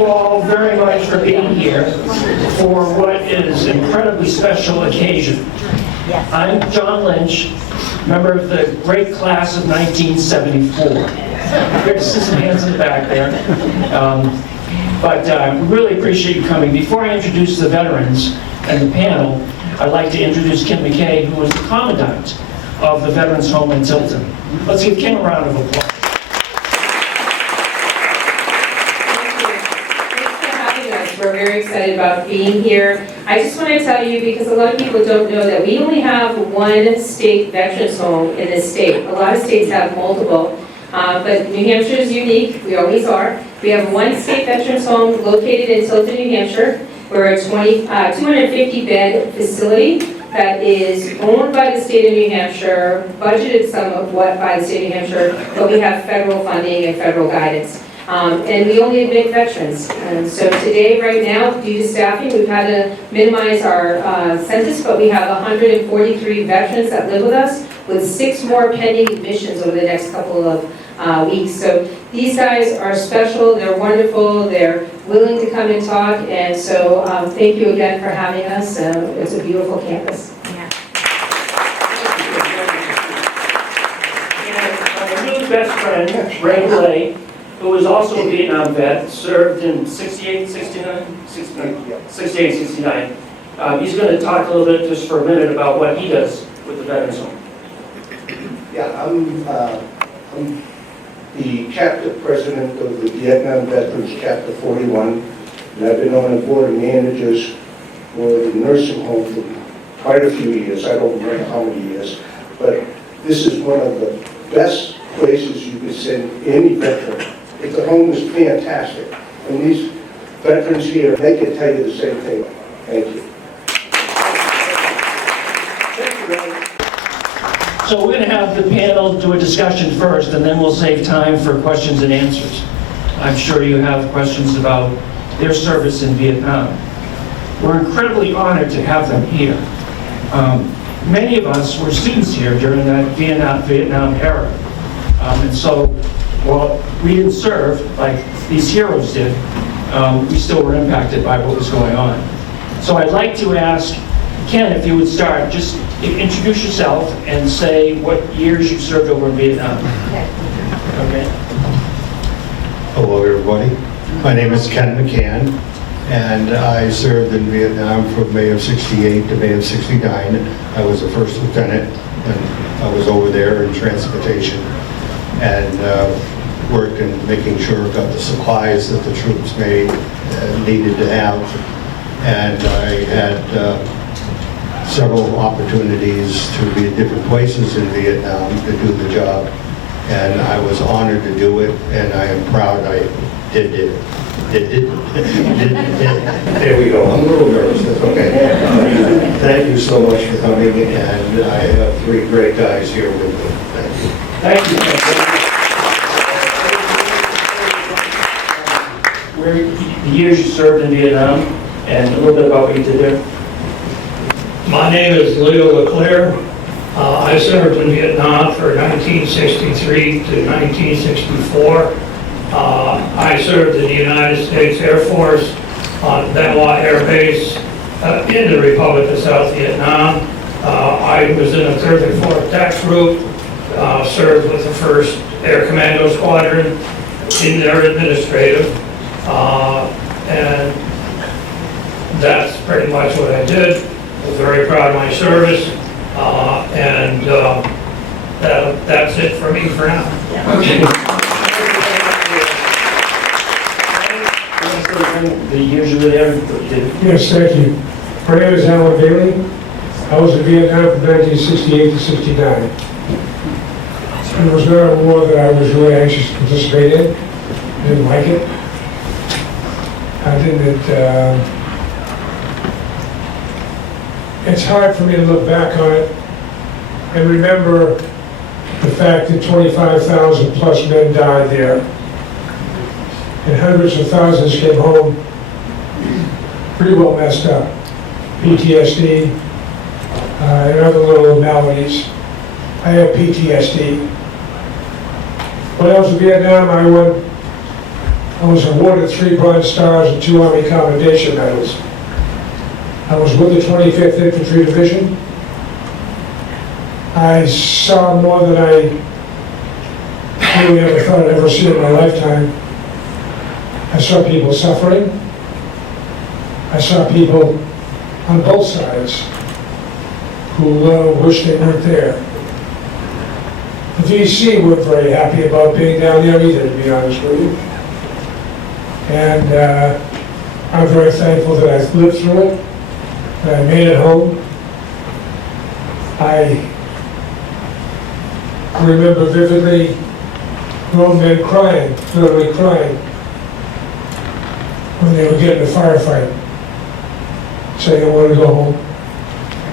you all very much for being here for what is an incredibly special occasion. I'm John Lynch, member of the great class of 1974. Great to see some hands in the back there. But we really appreciate you coming. Before I introduce the veterans and the panel, I'd like to introduce Kim McKay, who is the commandant of the Veterans Home in Tilton. Let's give Kim a round of applause. We're very excited about being here. I just want to tell you, because a lot of people don't know, that we only have one state veterans home in this state. A lot of states have multiple, but New Hampshire is unique. We always are. We have one state veterans home located in Tilton, New Hampshire. We're a 250-bed facility that is owned by the state of New Hampshire, budgeted somewhat by the state of New Hampshire, but we have federal funding and federal guidance. And we only admit veterans. And so today, right now, due to staffing, we've had to minimize our census, but we have 143 veterans that live with us, with 6 more pending admissions over the next couple of weeks. So these guys are special, they're wonderful, they're willing to come and talk, and so thank you again for having us. It's a beautiful campus. My new best friend, Ray Blay, who was also a Vietnam vet, served in 68, 69? 68, 69. He's going to talk a little bit, just for a minute, about what he does with the Veterans Home. Yeah, I'm the chapter president of the Vietnam Veterans Chapter 41, and I've been on the board of managers for the nursing home for quite a few years. I don't remember how many years, but this is one of the best places you could send any veteran. The home is fantastic, and these veterans here, they can tell you the same thing. Thank you. So we're going to have the panel do a discussion first, and then we'll save time for questions and answers. I'm sure you have questions about their service in Vietnam. We're incredibly honored to have them here. Many of us were students here during that Vietnam era. And so, while we didn't serve like these heroes did, we still were impacted by what was going on. So I'd like to ask Ken, if you would start, just introduce yourself and say what years you served over in Vietnam. Okay. Hello, everybody. My name is Ken McCann, and I served in Vietnam from May of '68 to May of '69. I was a first lieutenant, and I was over there in transportation and worked in making sure I got the supplies that the troops needed to have. And I had several opportunities to be at different places in Vietnam to do the job, and I was honored to do it, and I am proud I did it. There we go. I'm a little nervous. That's okay. Thank you so much for coming, and I have 3 great guys here with me. Thank you. Thank you. Where the years you served in Vietnam, and a little bit about what you did there. My name is Leo LeClaire. I served in Vietnam for 1963 to 1964. I served in the United States Air Force on Ban Hoa Air Base in the Republic of South Vietnam. I was in the 34th Tax Group, served with the 1st Air Commando Squadron in their administrative, and that's pretty much what I did. I'm very proud of my service, and that's it for me for now. Okay. The years you were there, what you did. Yes, thank you. My name is Alan Bailey. I was in Vietnam from 1968 to 69. It was not a war that I was really anxious to participate in. I didn't like it. I didn't. It's hard for me to look back on it and remember the fact that 25,000 plus men died there, and hundreds of thousands came home pretty well messed up. PTSD and other little maladies. I have PTSD. When I was in Vietnam, I went I was awarded 3 Bronze Stars and 2 Army Commendation Medals. I was with the 25th Infantry Division. I saw more than I really ever thought I'd ever see in my lifetime. I saw people suffering. I saw people on both sides who wished they weren't there. The VC weren't very happy about being down there either, to be honest with you. And I'm very thankful that I lived through it, that I made it home. I remember vividly grown men crying, literally crying, when they would get in a firefight, saying, I want to go home.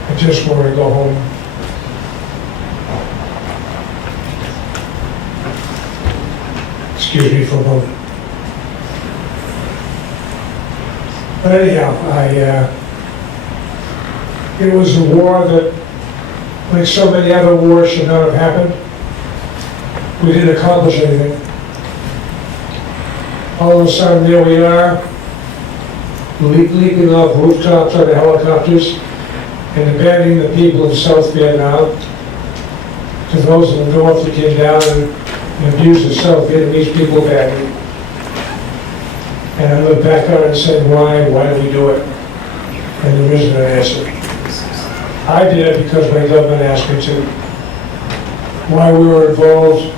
I just want to go home. Excuse me for a moment. But anyhow, it was a war that, like so many other wars, should not have happened. We didn't accomplish anything. All of a sudden, there we are, leaping off rooftops on the helicopters and abandoning the people of South Vietnam to those in the north that came down and abused the South Vietnamese people badly. And I look back on it and said, why did we do it? And there isn't an answer. I did it because my government asked me to. Why we were involved,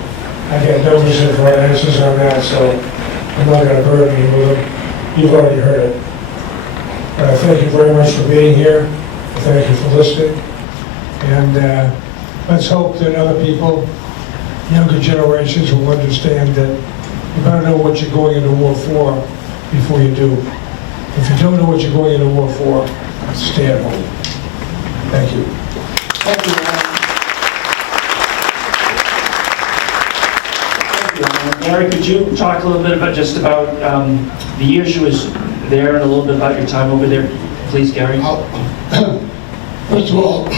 I got numbers and answers on that, so I'm not going to burden you with them. You've already heard it. But I thank you very much for being here. Thank you for listening. And let's hope that other people, younger generations, will understand that you better know what you're going into war for before you do. If you don't know what you're going into war for, stay at home. Thank you. Thank you, Alan. Gary, could you talk a little bit about the years you was there and a little bit about your time over there, please, Gary? First of all,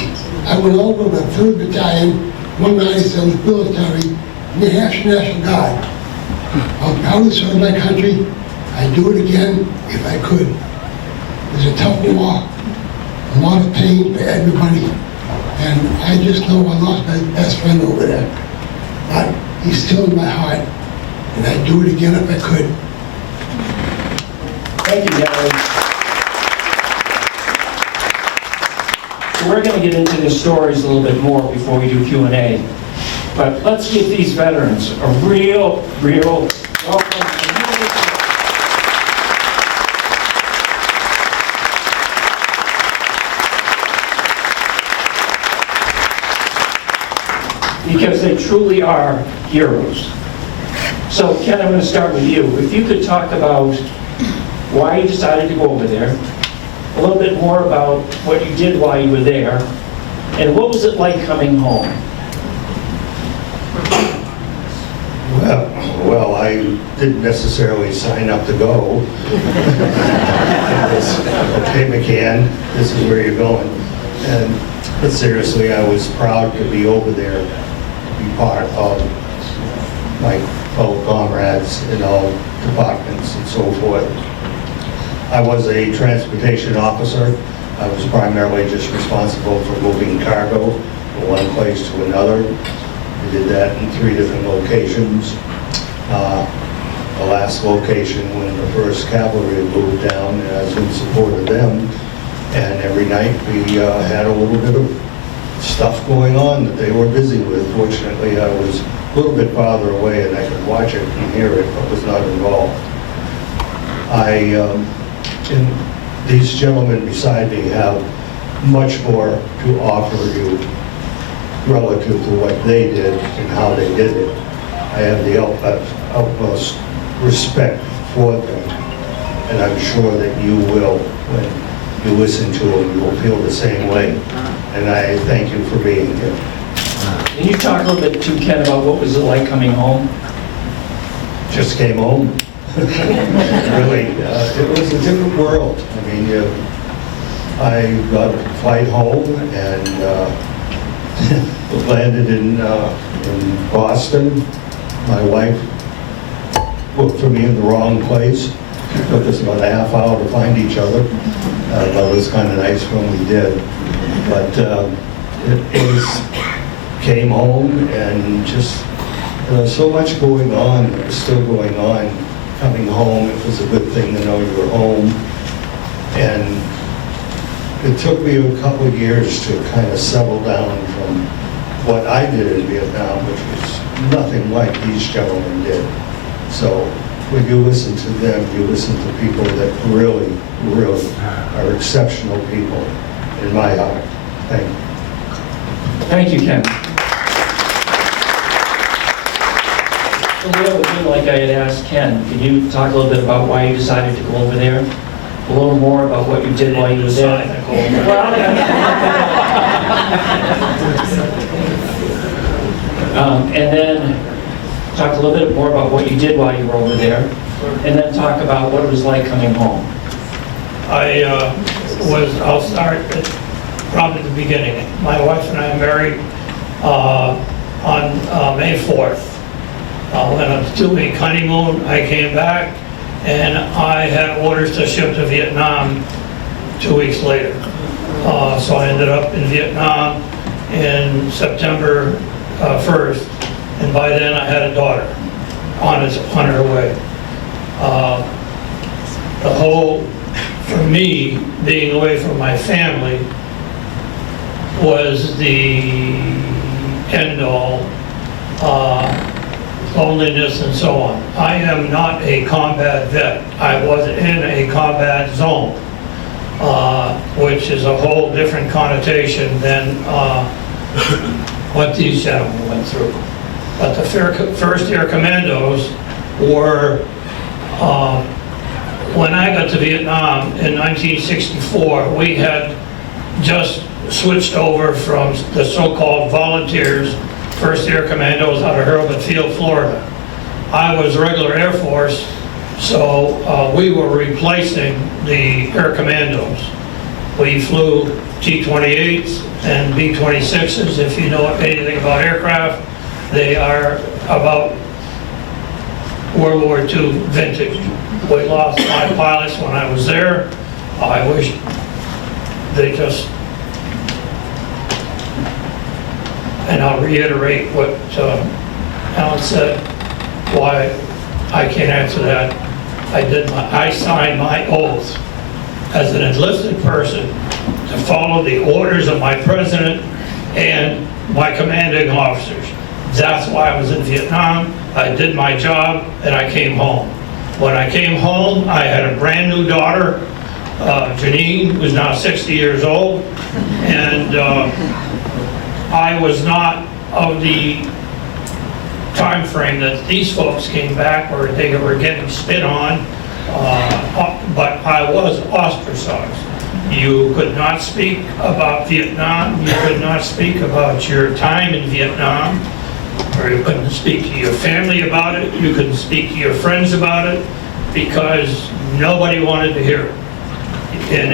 I went over the 3rd Battalion, 197th Military, New Hampshire National Guard. I'm proud to serve my country. I'd do it again if I could. It was a tough war, a lot of pain for everybody, and I just know I lost my best friend over there. But he's still in my heart, and I'd do it again if I could. Thank you, Gary. So we're going to get into the stories a little bit more before we do Q&A. But let's give these veterans a real welcome. Because they truly are heroes. So Ken, I'm going to start with you. If you could talk about why you decided to go over there, a little bit more about what you did while you were there, and what was it like coming home? Well, I didn't necessarily sign up to go. Okay, McCann, this is where you're going. But seriously, I was proud to be over there, to be part of my fellow comrades in all departments and so forth. I was a transportation officer. I was primarily just responsible for moving cargo from one place to another. We did that in 3 different locations. The last location when the 1st Cavalry moved down, and I was in support of them. And every night we had a little bit of stuff going on that they were busy with. Fortunately, I was a little bit farther away and I could watch it and hear it, but was not involved. And these gentlemen beside me have much more to offer you relative to what they did and how they did it. I have the utmost respect for them, and I'm sure that you will when you listen to them. You will feel the same way, and I thank you for being here. Can you talk a little bit too, Ken, about what was it like coming home? Just came home. Really, it was a different world. I mean, I got a flight home and landed in Boston. My wife for me in the wrong place. It took us about a half hour to find each other. But it was kind of nice when we did. But came home and just, there was so much going on, it was still going on. Coming home, it was a good thing to know you were home. And it took me a couple of years to kind of settle down from what I did in Vietnam, which was nothing like these gentlemen did. So when you listen to them, you listen to people that really, really are exceptional people in my heart. Thank you. Thank you, Ken. So Leo, again, like I had asked Ken, can you talk a little bit about why you decided to go over there? A little more about what you did while you were there? And then talk a little bit more about what you did while you were over there, and then talk about what it was like coming home. I'll start from the beginning. My wife and I married on May 4th. Went on a 2-week honeymoon. I came back and I had orders to ship to Vietnam 2 weeks later. So I ended up in Vietnam in September 1st, and by then I had a daughter on her way. For me, being away from my family was the end-all, loneliness and so on. I am not a combat vet. I was in a combat zone, which is a whole different connotation than what these gentlemen went through. But the first air commandos were, when I got to Vietnam in 1964, we had just switched over from the so-called volunteers, first air commandos out of Hurlbut Field, Florida. I was regular Air Force, so we were replacing the air commandos. We flew T-28s and B-26s. If you know anything about aircraft, they are about World War II vintage. We lost 5 pilots when I was there. I wish they just, and I'll reiterate what Alan said, why I can't answer that. I signed my oath as an enlisted person to follow the orders of my president and my commanding officers. That's why I was in Vietnam. I did my job and I came home. When I came home, I had a brand new daughter, Janine, who's now 60 years old, and I was not of the time frame that these folks came back where they were getting spit on, but I was ostracized. You could not speak about Vietnam, you could not speak about your time in Vietnam, or you couldn't speak to your family about it, you couldn't speak to your friends about it, because nobody wanted to hear it. And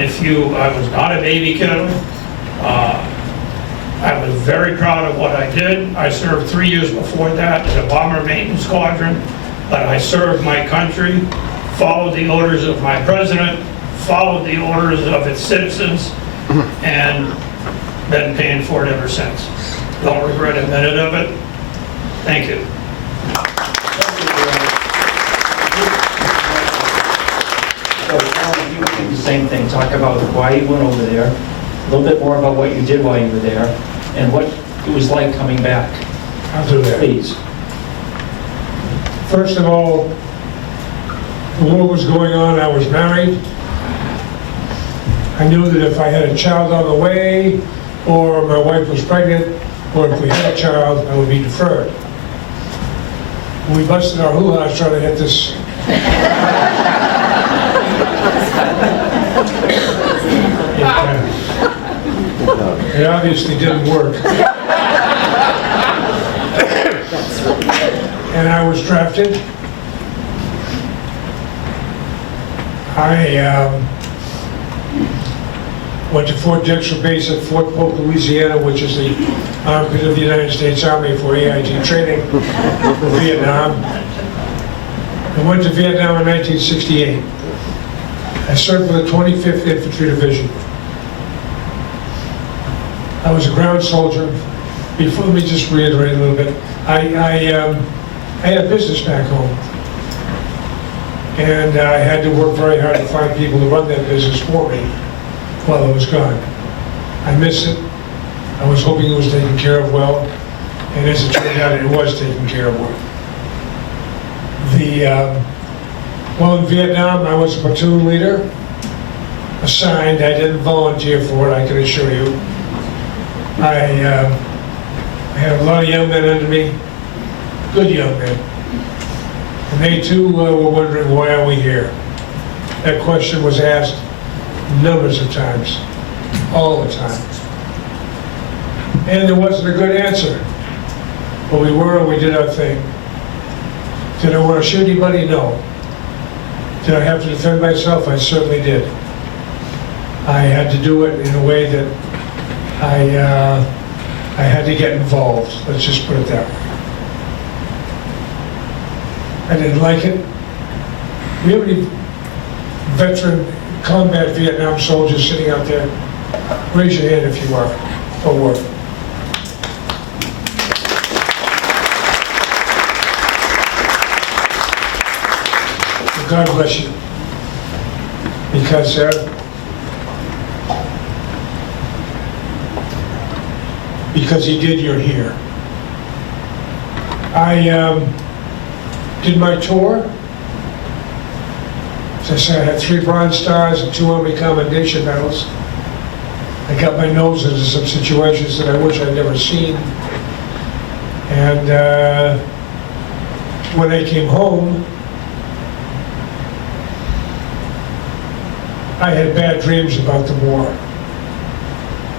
I was not a baby killer. I was very proud of what I did. I served 3 years before that in a bomber maintenance squadron, but I served my country, followed the orders of my president, followed the orders of its citizens, and been paying for it ever since. Don't regret a minute of it. Thank you. So, Alan, you do the same thing. Talk about why you went over there, a little bit more about what you did while you were there, and what it was like coming back. I'll do that. Please. First of all, the war was going on, I was married. I knew that if I had a child on the way, or my wife was pregnant, or if we had a child, I would be deferred. We busted our hoo-ha's trying to hit this. It obviously didn't work. And I was drafted. I went to Fort Dexter Base at Fort Polk, Louisiana, which is the armpit of the United States Army for AIT training in Vietnam. I went to Vietnam in 1968. I served with the 25th Infantry Division. I was a ground soldier. Before, let me just reiterate a little bit. I had a business back home. And I had to work very hard to find people to run that business for me while I was gone. I missed it. I was hoping it was taken care of well. And as it turned out, it was taken care of well. While in Vietnam, I was a platoon leader, assigned. I didn't volunteer for it, I can assure you. I had a lot of young men under me, good young men. And they too were wondering, why are we here? That question was asked numbers of times, all the time. And there wasn't a good answer. But we were, and we did our thing. Did I want to shoot anybody? No. Did I have to defend myself? I certainly did. I had to do it in a way that I had to get involved. Let's just put it that way. I didn't like it. We have any veteran combat Vietnam soldiers sitting out there? Raise your hand if you are, or were. God bless you. Because he did, you're here. I did my tour. As I said, I had 3 Bronze Stars and 2 Army Commendation Medals. I got my nose into some situations that I wish I'd never seen. And when I came home, I had bad dreams about the war.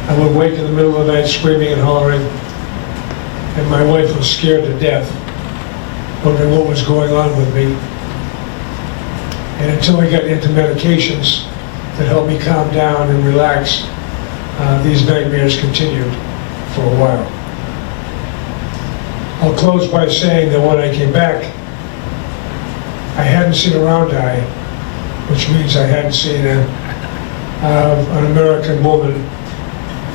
I would wake in the middle of the night screaming and hollering, and my wife was scared to death, wondering what was going on with me. And until I got into medications that helped me calm down and relax, these nightmares continued for a while. I'll close by saying that when I came back, I hadn't seen a round eye, which means I hadn't seen an American woman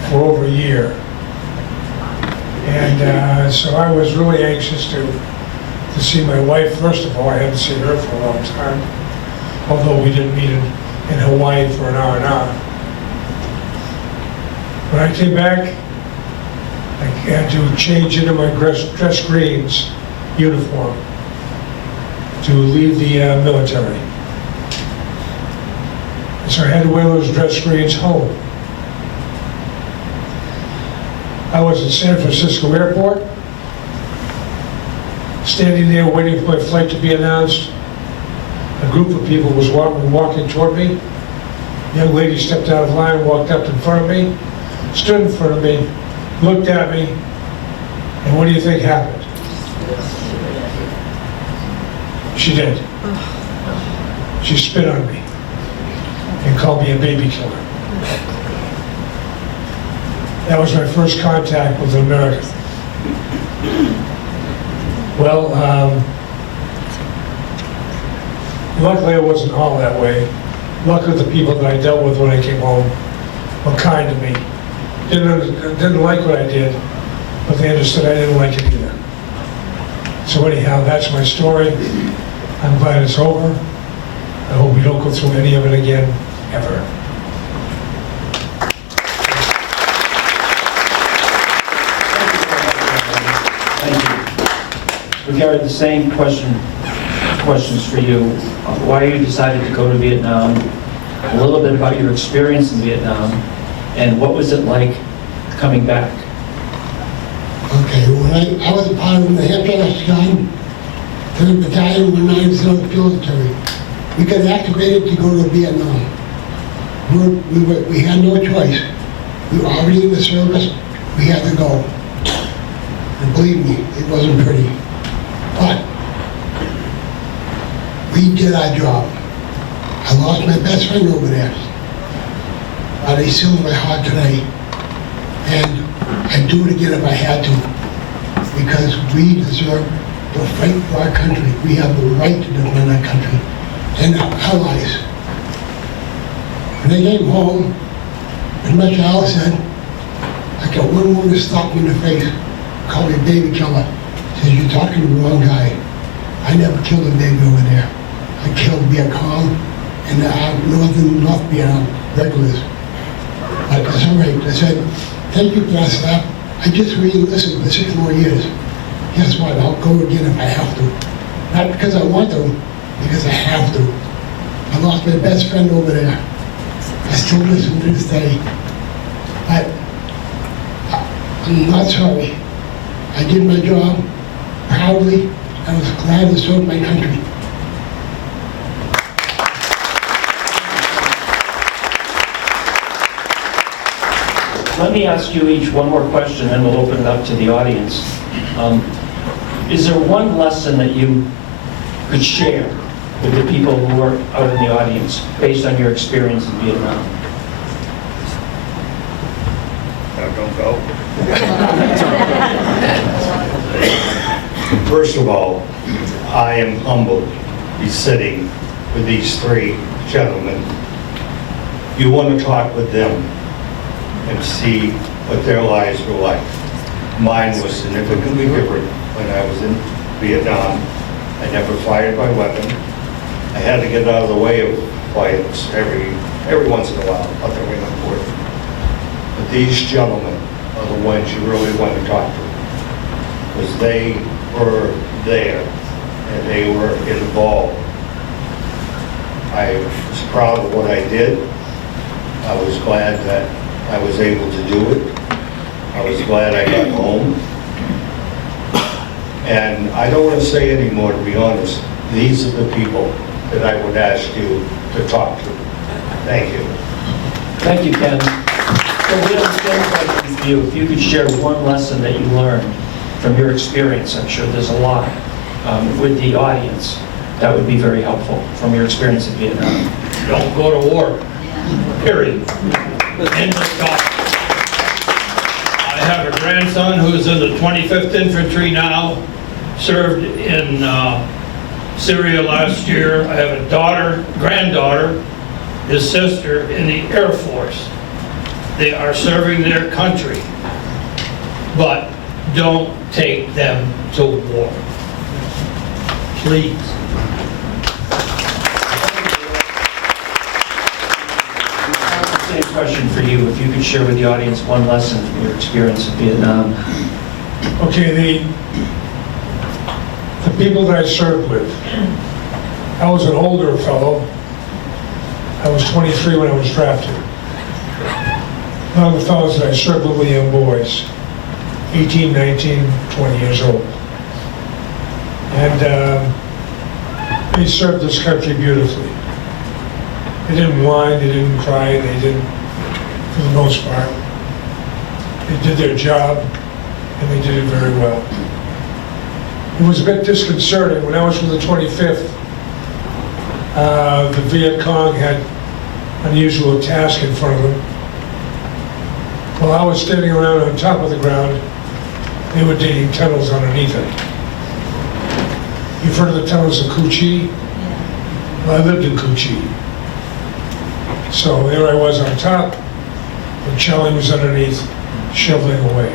for over a year. And so I was really anxious to see my wife. First of all, I hadn't seen her for a long time, although we didn't meet in Hawaii for an hour. When I came back, I had to change into my dress greens uniform to leave the military. So I had to wear those dress greens home. I was at San Francisco Airport, standing there waiting for my flight to be announced. A group of people was walking toward me. A young lady stepped out of line, walked up in front of me, stood in front of me, looked at me, and what do you think happened? She did. She spit on me and called me a baby killer. That was my first contact with America. Well, luckily it wasn't all that way. Luckily the people that I dealt with when I came home were kind to me. Didn't like what I did, but they understood I didn't like it either. So anyhow, that's my story. I'm glad it's over. I hope we don't go through any of it again, ever. Thank you. We carried the same questions for you. Why you decided to go to Vietnam, a little bit about your experience in Vietnam, and what was it like coming back? Okay, when I was a part of the Hampshire Governor, 3rd Battalion, 197th Military. We got activated to go to Vietnam. We had no choice. We were already in the service. We had to go. And believe me, it wasn't pretty. But we did our job. I lost my best friend over there. But he's still in my heart today. And I'd do it again if I had to. Because we deserve to fight for our country. We have the right to defend our country and our allies. When I came home, as my child said, I got one woman stop me in the face, called me a baby killer. Says, you're talking to the wrong guy. I never killed a baby over there. I killed Viet Cong and North Vietnam regulars. But that's all right. I said, thank you for that stuff. I just really listened for 6 more years. Guess what? I'll go again if I have to. Not because I want to, because I have to. I lost my best friend over there. I still listen to this day. But I'm not sorry. I did my job proudly. I was glad to serve my country. Let me ask you each one more question, then we'll open it up to the audience. Is there one lesson that you could share with the people who are out in the audience based on your experience in Vietnam? Don't go. First of all, I am humbled to be sitting with these 3 gentlemen. You want to talk with them and see what their lives were like. Mine was significantly different when I was in Vietnam. I never fired my weapon. I had to get out of the way of violence every once in a while, nothing important. But these gentlemen are the ones you really want to talk to, because they were there and they were involved. I was proud of what I did. I was glad that I was able to do it. I was glad I got home. And I don't want to say any more, to be honest. These are the people that I would ask you to talk to. Thank you. Thank you, Ken. So we have a same question for you. If you could share one lesson that you learned from your experience, I'm sure there's a lot, with the audience, that would be very helpful from your experience in Vietnam. Don't go to war, period. End of talk. I have a grandson who's in the 25th Infantry now, served in Syria last year. I have a granddaughter, his sister, in the Air Force. They are serving their country, but don't take them to war. Please. Same question for you. If you could share with the audience one lesson from your experience in Vietnam. Okay, the people that I served with, I was an older fellow. I was 23 when I was drafted. A lot of the fellows that I served with were young boys, 18, 19, 20 years old. And they served this country beautifully. They didn't whine, they didn't cry, they didn't, for the most part. They did their job, and they did it very well. It was a bit disconcerting. When I was with the 25th, the Viet Cong had an unusual task in front of them. While I was standing around on top of the ground, they were digging tunnels underneath it. You've heard of the tunnels of Cu Chi? Well, I lived in Cu Chi. So there I was on top, and Charlie was underneath, shoveling away.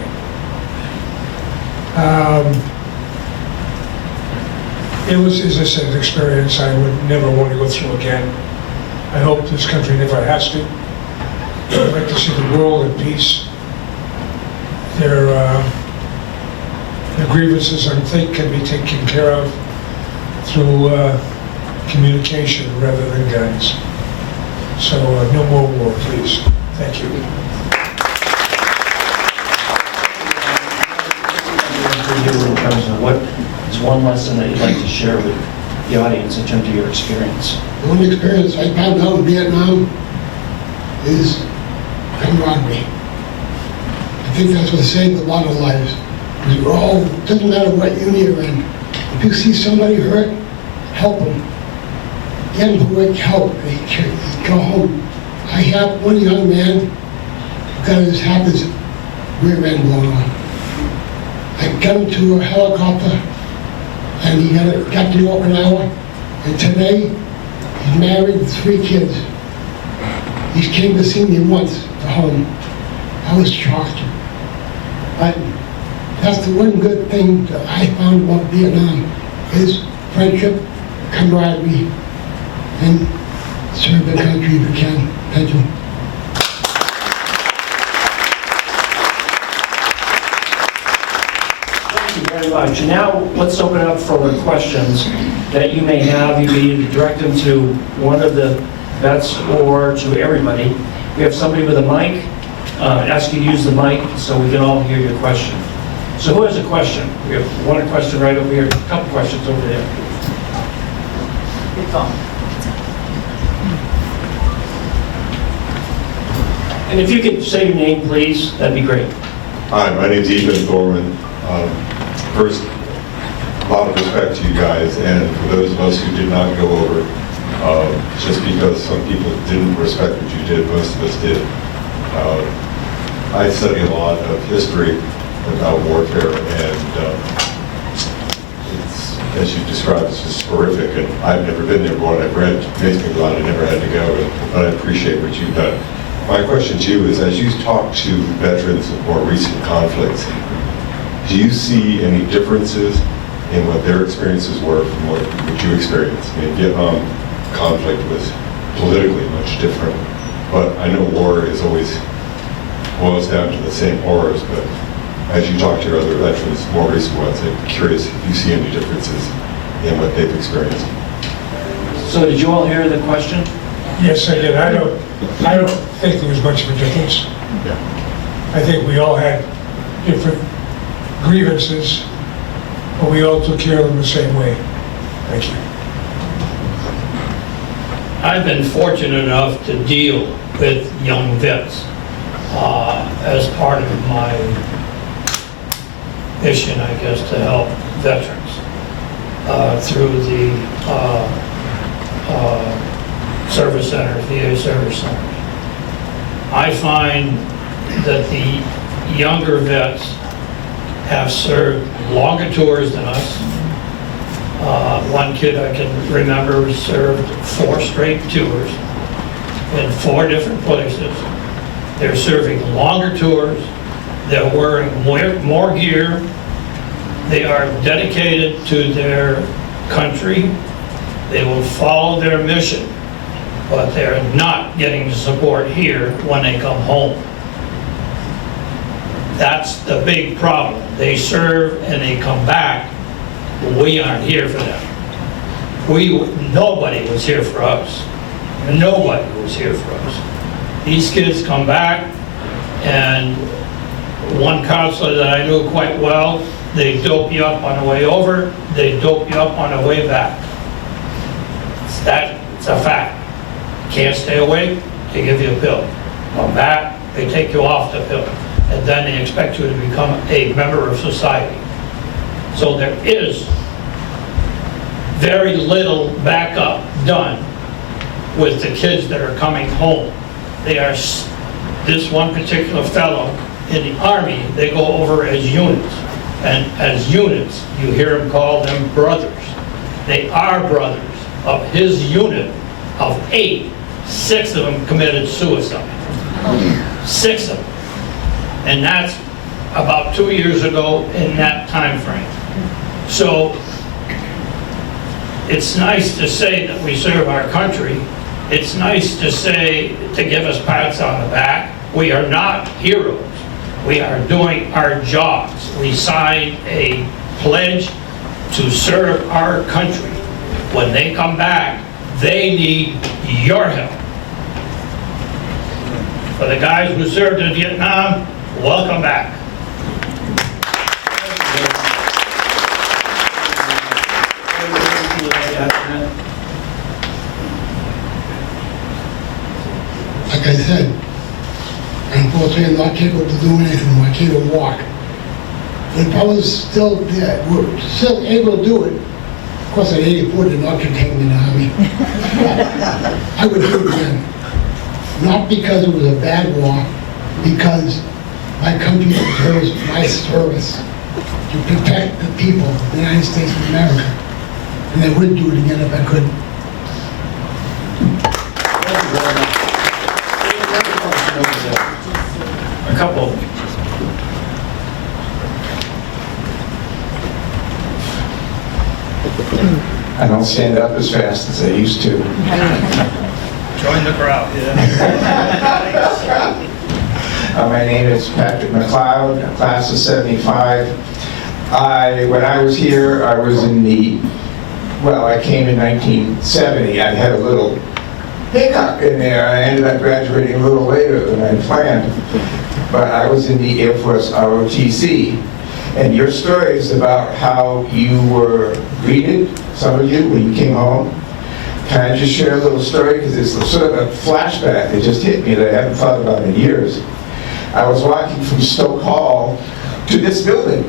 It was, as I said, an experience I would never want to go through again. I hope this country never has to. I'd like to see the world at peace. Their grievances, I think, can be taken care of through communication rather than guns. So no more war, please. Thank you. For you in terms of what is one lesson that you'd like to share with the audience in terms of your experience? One experience I found out in Vietnam is camaraderie. I think that's what saved a lot of lives. Because we're all, doesn't matter what unit you're in. If you see somebody hurt, help them. Get them quick help. They go home. I have one young man who got his rear end blown off. I got him to a helicopter. And he got to Okinawa, and today he's married with 3 kids. He came to see me once at home. I was shocked. But that's the one good thing that I found about Vietnam is friendship, camaraderie, and serve the country if you can. Thank you. Thank you very much. And now let's open it up for questions that you may have. You may either direct them to one of the vets or to everybody. We have somebody with a mic. Ask you to use the mic so we can all hear your question. So who has a question? We have one question right over here, a couple questions over there. And if you could say your name, please, that'd be great. Hi, my name's Ethan Thorman. First, a lot of respect to you guys, and for those of us who did not go over, just because some people didn't respect what you did, most of us did. I study a lot of history about warfare, and it's, as you described, it's just horrific, and I've never been there, but what I've read makes me glad I never had to go, but I appreciate what you've done. My question to you is, as you talk to veterans of more recent conflicts, do you see any differences in what their experiences were from what you experienced? I mean, Vietnam conflict was politically much different, but I know war is always boils down to the same horrors, but as you talk to your other veterans, more recent ones, I'm curious if you see any differences in what they've experienced. So did you all hear the question? Yes, I did. I don't think there was much of a difference. Yeah. I think we all had different grievances, but we all took care of them the same way. Thank you. I've been fortunate enough to deal with young vets as part of my mission, I guess, to help veterans through the service centers, VA service centers. I find that the younger vets have served longer tours than us. One kid I can remember served 4 straight tours in 4 different places. They're serving longer tours. They're wearing more gear. They are dedicated to their country. They will follow their mission, but they're not getting the support here when they come home. That's the big problem. They serve and they come back. We aren't here for them. Nobody was here for us. Nobody was here for us. These kids come back, and one counselor that I knew quite well, they dope you up on the way over, they dope you up on the way back. It's a fact. Can't stay awake, they give you a pill. Come back, they take you off the pill. And then they expect you to become a member of society. So there is very little backup done with the kids that are coming home. This one particular fellow in the Army, they go over as units. And as units, you hear him call them brothers. They are brothers. Of his unit of 8, 6 of them committed suicide. 6 of them. And that's about 2 years ago in that time frame. So it's nice to say that we serve our country. It's nice to say, to give us pats on the back. We are not heroes. We are doing our jobs. We signed a pledge to serve our country. When they come back, they need your help. For the guys who served in Vietnam, welcome back. Like I said, unfortunately, I'm not capable of doing anything. I can't even walk. But if I was still there, we're still able to do it. Of course, at 84 did not contain me in the Army. I would do it again. Not because it was a bad war, because my country deserves my service. to protect the people of the United States of America. And I would do it again if I could. A couple. I don't stand up as fast as I used to. Join the crowd. My name is Patrick McLeod, class of 75. When I was here, I was in I came in 1970. I had a little hiccup in there. I ended up graduating a little later than I planned. But I was in the Air Force ROTC. And your story is about how you were greeted, some of you, when you came home. Can I just share a little story? Because it's sort of a flashback that just hit me that I haven't thought about in years. I was walking from Stoke Hall to this building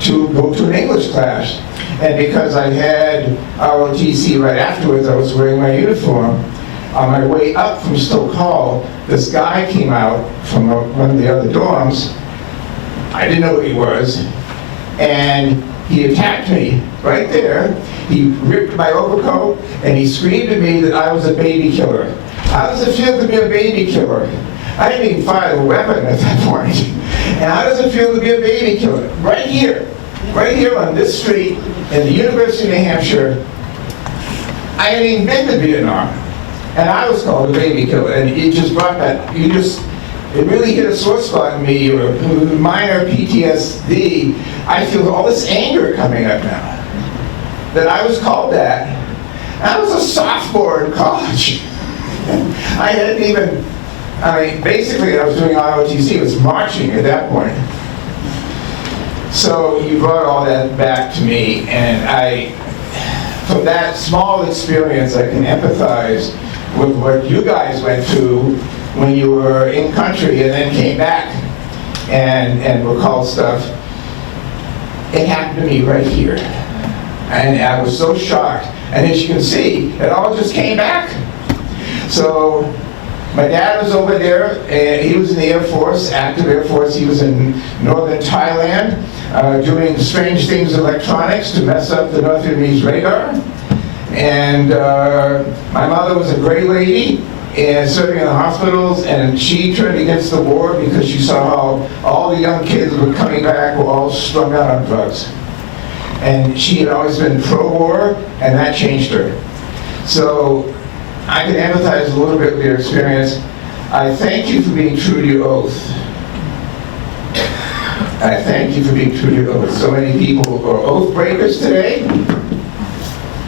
to go to an English class. And because I had ROTC right afterwards, I was wearing my uniform. On my way up from Stoke Hall, this guy came out from one of the other dorms. I didn't know who he was. And he attacked me right there. He ripped my overcoat and he screamed at me that I was a baby killer. How does it feel to be a baby killer? I didn't even fire a weapon at that point. And how does it feel to be a baby killer? Right here on this street in the University of New Hampshire, I hadn't even been to Vietnam. And I was called a baby killer. And it just brought that, it really hit a sore spot in me, or minor PTSD. I feel all this anger coming up now. That I was called that. I was a sophomore in college. I hadn't even, basically I was doing ROTC, it was marching at that point. So you brought all that back to me, and from that small experience, I can empathize with what you guys went through when you were in country and then came back and were called stuff. It happened to me right here. And I was so shocked. And as you can see, it all just came back. So my dad was over there, and he was in the Air Force, active Air Force. He was in northern Thailand, doing strange things with electronics to mess up the North Vietnamese radar. And my mother was a great lady, and serving in the hospitals, and she turned against the war because she saw how all the young kids who were coming back were all strung out on drugs. And she had always been pro-war, and that changed her. So I can empathize a little bit with your experience. I thank you for being true to your oath. I thank you for being true to your oath. So many people are oath breakers today,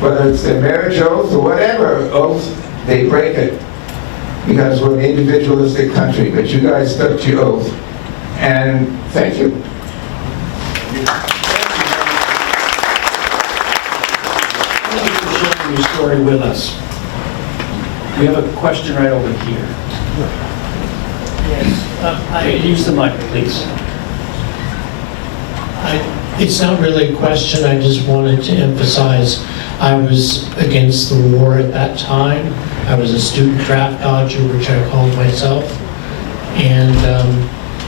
whether it's their marriage oath or whatever oath, they break it because we're an individualistic country. But you guys stuck to your oath, and thank you. Thank you for sharing your story with us. We have a question right over here. Yes. Use the mic, please. It's not really a question, I just wanted to emphasize I was against the war at that time. I was a student draft dodger, which I called myself. And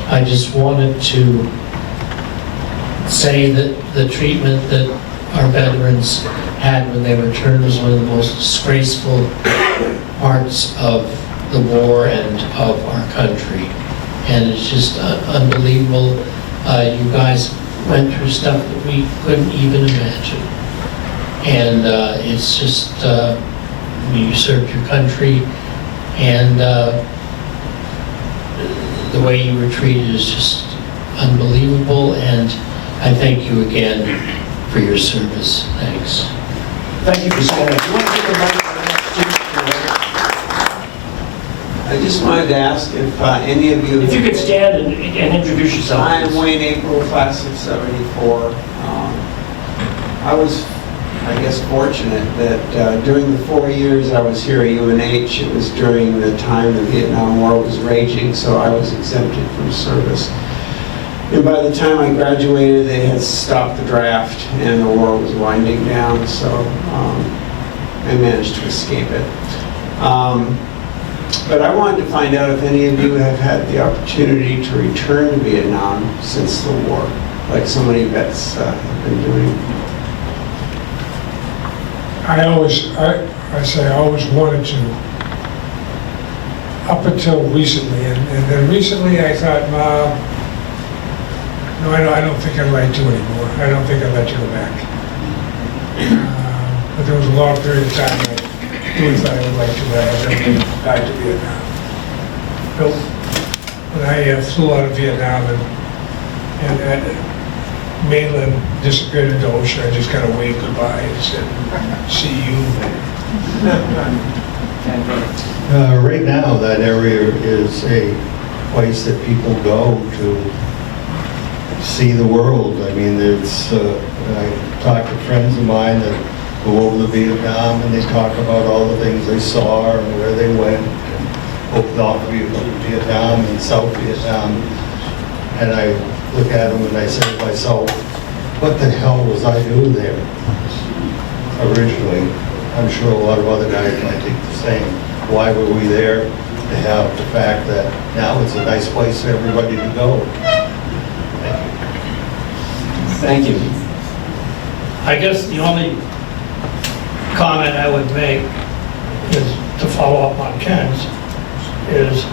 I just wanted to say that the treatment that our veterans had when they returned was one of the most disgraceful parts of the war and of our country. And it's just unbelievable. You guys went through stuff that we couldn't even imagine. And it's just, you served your country, and the way you were treated is just unbelievable, and I thank you again for your service. Thanks. Thank you for saying that. You want to take the mic for the next I just wanted to ask if any of you... If you could stand and introduce yourself. I am please. Wayne April, class of 74. I was, I guess, fortunate that during the 4 years I was here at UNH, it was during the time the Vietnam War was raging, so I was exempted from service. And by the time I graduated, they had stopped the draft and the war was winding down, so I managed to escape it. But I wanted to find out if any of you have had the opportunity to return to Vietnam since the war. like so many vets have been doing. I always wanted to, up until recently, and then recently I thought, no, I don't think I'd like to anymore. I don't think I'd let you go back. But there was a long period of time I really thought I would like to, but I had never been back to Vietnam. But when I flew out of Vietnam and that mainland disappeared into the ocean, I just kind of waved goodbye and said, see you. Right now, that area is a place that people go to see the world. I mean, it's, I talk to friends of mine that go over to Vietnam and they talk about all the things they saw and where they went, and both North Vietnam and South Vietnam. And I look at them and I say to myself, what the hell was I doing there originally? I'm sure a lot of other guys might think the same. Why were we there? To have the fact that now it's a nice place for everybody to go. Thank you. I guess the only comment I would make is, to follow up on Ken's, is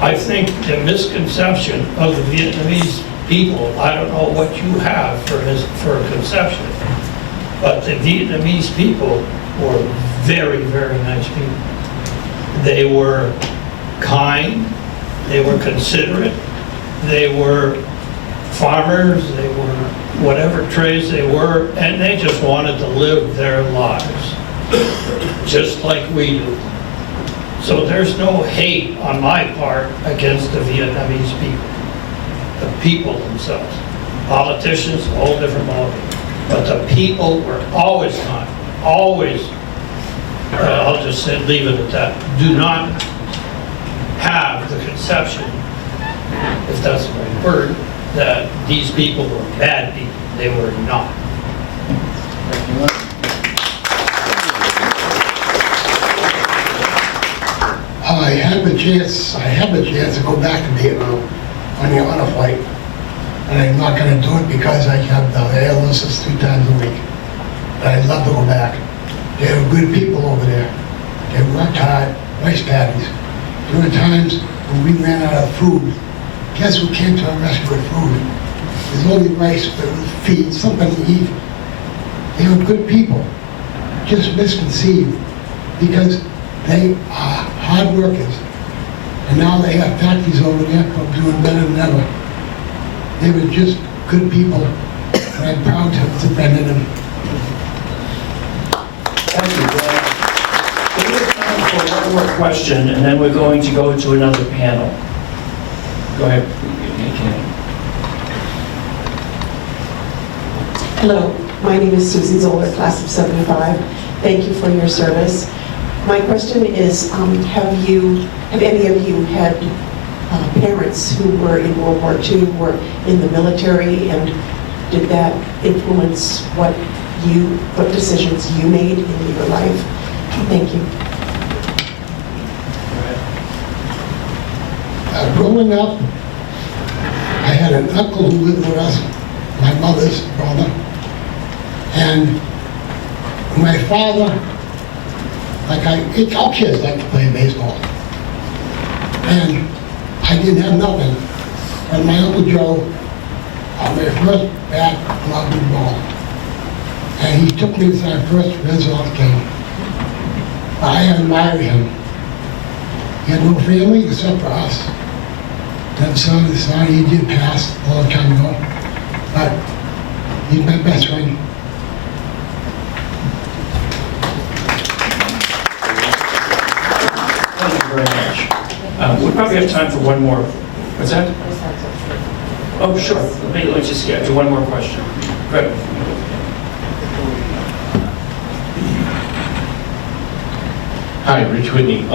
I think the misconception of the Vietnamese people, I don't know what you have for a conception, but the Vietnamese people were very, very nice people. They were kind, they were considerate, they were farmers, they were whatever trades they were, and they just wanted to live their lives, just like we do. So there's no hate on my part against the Vietnamese people, the people themselves. Politicians, a whole different ballgame. But the people were always kind, always, I'll just say, leave it at that. Do not have the conception, if that's the right word, that these people were bad people. They were not. I have the chance to go back to Vietnam on a flight. And I'm not going to do it because I have the ALS 3 times a week. But I'd love to go back. They were good people over there. They worked hard, rice paddies. There were times when we ran out of food. Guess who came to our rescue with food? There's only rice, but with feed, something to eat. They were good people, just misconceived, because they are hard workers. And now they have factories over there doing better than ever. They were just good people, and I'm proud to have defended them. Thank you, Glenn. We have time for one more question, and then we're going to go to another panel. Go ahead. Hello, my name is Susie Zoller, class of 75. Thank you for your service. My question is, have any of you had parents who were in World War II, were in the military, and did that influence what decisions you made in your life? Thank you. Growing up, I had an uncle who lived with us, my mother's brother, and my father, all kids like to play baseball. And I didn't have nothing. And my Uncle Joe got my first bat glove and ball. And he took me to our first Red Sox game. I admired him. He had no family except for us. Then son, he did pass a long time ago. But he's my best friend. Thank you very much. We probably have time for one more. What's that? Oh, sure. Let's just get to one more question. Good. Hi, Rich Whitney.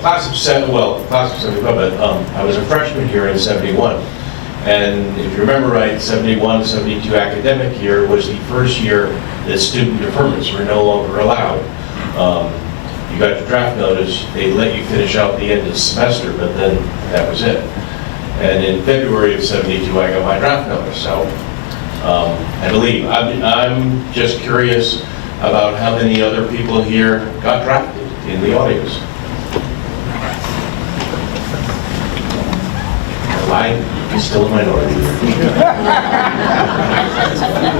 Class of 75, but I was a freshman here in 71. And if you remember right, 71, 72 academic year was the first year that student deferments were no longer allowed. You got your draft notice, they let you finish out the end of the semester, but then that was it. And in February of '72, I got my draft number, so I believe. I'm just curious about how many other people here got drafted in the audience. I'm still a minority.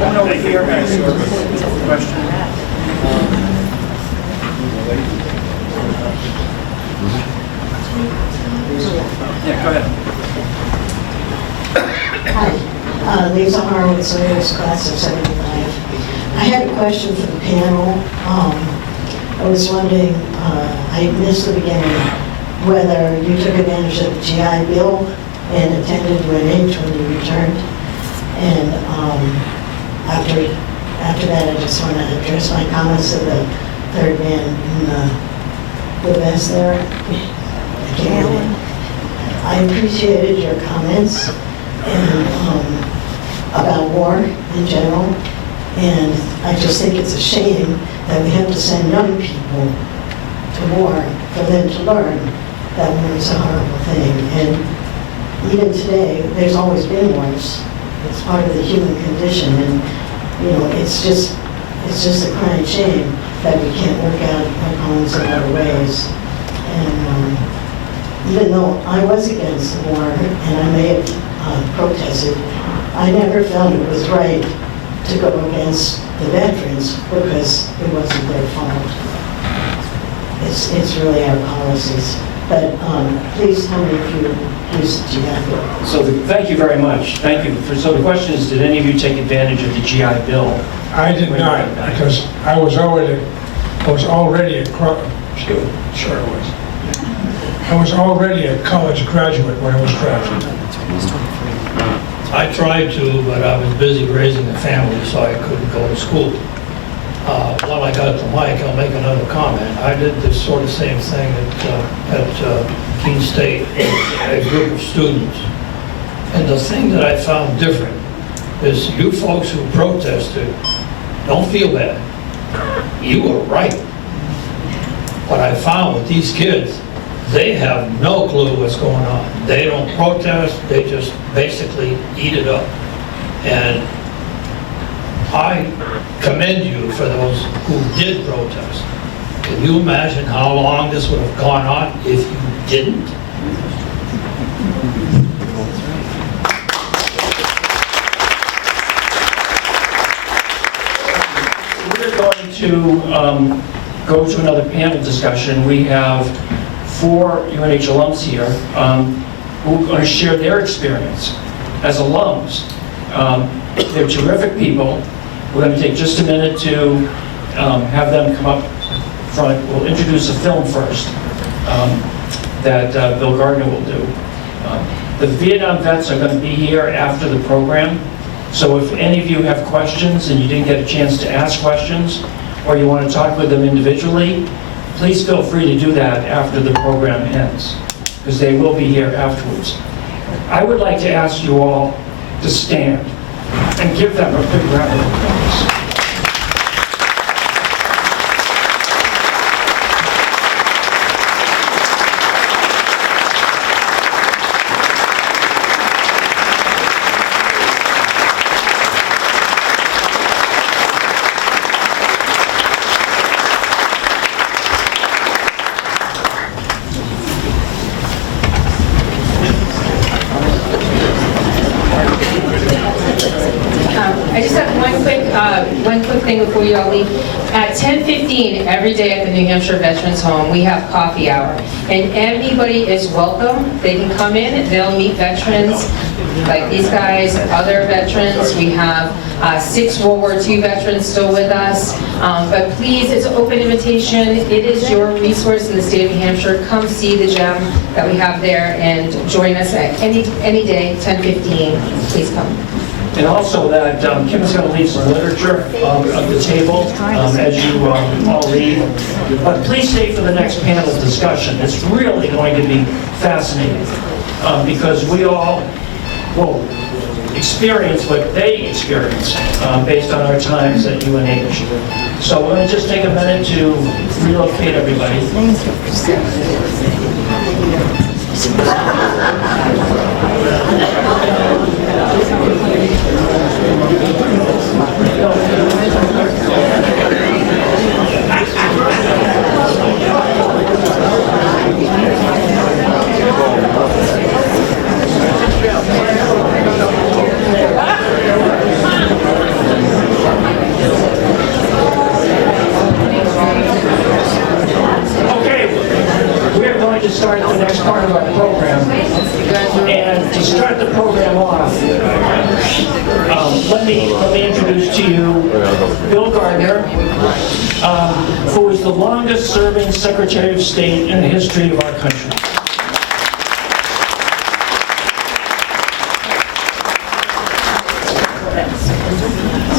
One over here, question. Yeah, go ahead. Hi, Lisa Horowitz, Layers, class of 75. I had a question for the panel. I was wondering, I missed the beginning, whether you took advantage of the GI Bill and attended UNH when you returned. And after that, I just want to address my comments to the third man in the vest there. I appreciated your comments and about war in general, and I just think it's a shame that we have to send young people to war for them to learn that war is a horrible thing. And even today, there's always been wars. It's part of the human condition, and it's just a crying shame that we can't work out our problems in other ways. And even though I was against the war, and I may have protested, I never felt it was right to go against the veterans because it wasn't their fault. It's really our policies. But please tell me if you used the GI Bill. So thank you very much. Thank you. So the question is, did any of you take advantage of the GI Bill? I did not, because I was already a college graduate when I was drafted. I tried to, but I was busy raising a family, so I couldn't go to school. While I got the mic, I'll make another comment. I did this sort of same thing at Keene State, a group of students. And the thing that I found different is you folks who protested, don't feel bad. You were right. What I found with these kids, they have no clue what's going on. They don't protest, they just basically eat it up. And I commend you for those who did protest. Can you imagine how long this would have gone on if you didn't? We're going to go to another panel discussion. We have 4 UNH alums here who are going to share their experience as alums. They're terrific people. We're going to take just a minute to have them come up front. We'll introduce a film first that Bill Gardner will do. The Vietnam vets are going to be here after the program. So if any of you have questions and you didn't get a chance to ask questions, or you want to talk with them individually, please feel free to do that after the program ends, because they will be here afterwards. I would like to ask you all to stand and give them a big round of applause. I just have one quick thing before you all leave. At 10:15 every day at the New Hampshire Veterans Home, we have coffee hour. And anybody is welcome. They can come in, they'll meet veterans like these guys, other veterans. We have 6 World War II veterans still with us. But please, it's an open invitation. It is your resource in the state of New Hampshire. Come see the gem that we have there and join us at any day, 10:15. Please come. And also that Kim's going to leave some literature on the table as you all leave. But please stay for the next panel discussion. It's really going to be fascinating because we all will experience what they experienced based on our times at UNH. So we're going to just take a minute to relocate everybody. Thank you. going to start the next part of our program. And to start the program off, let me introduce to you Bill Gardner, who is the longest serving Secretary of State in the history of our country.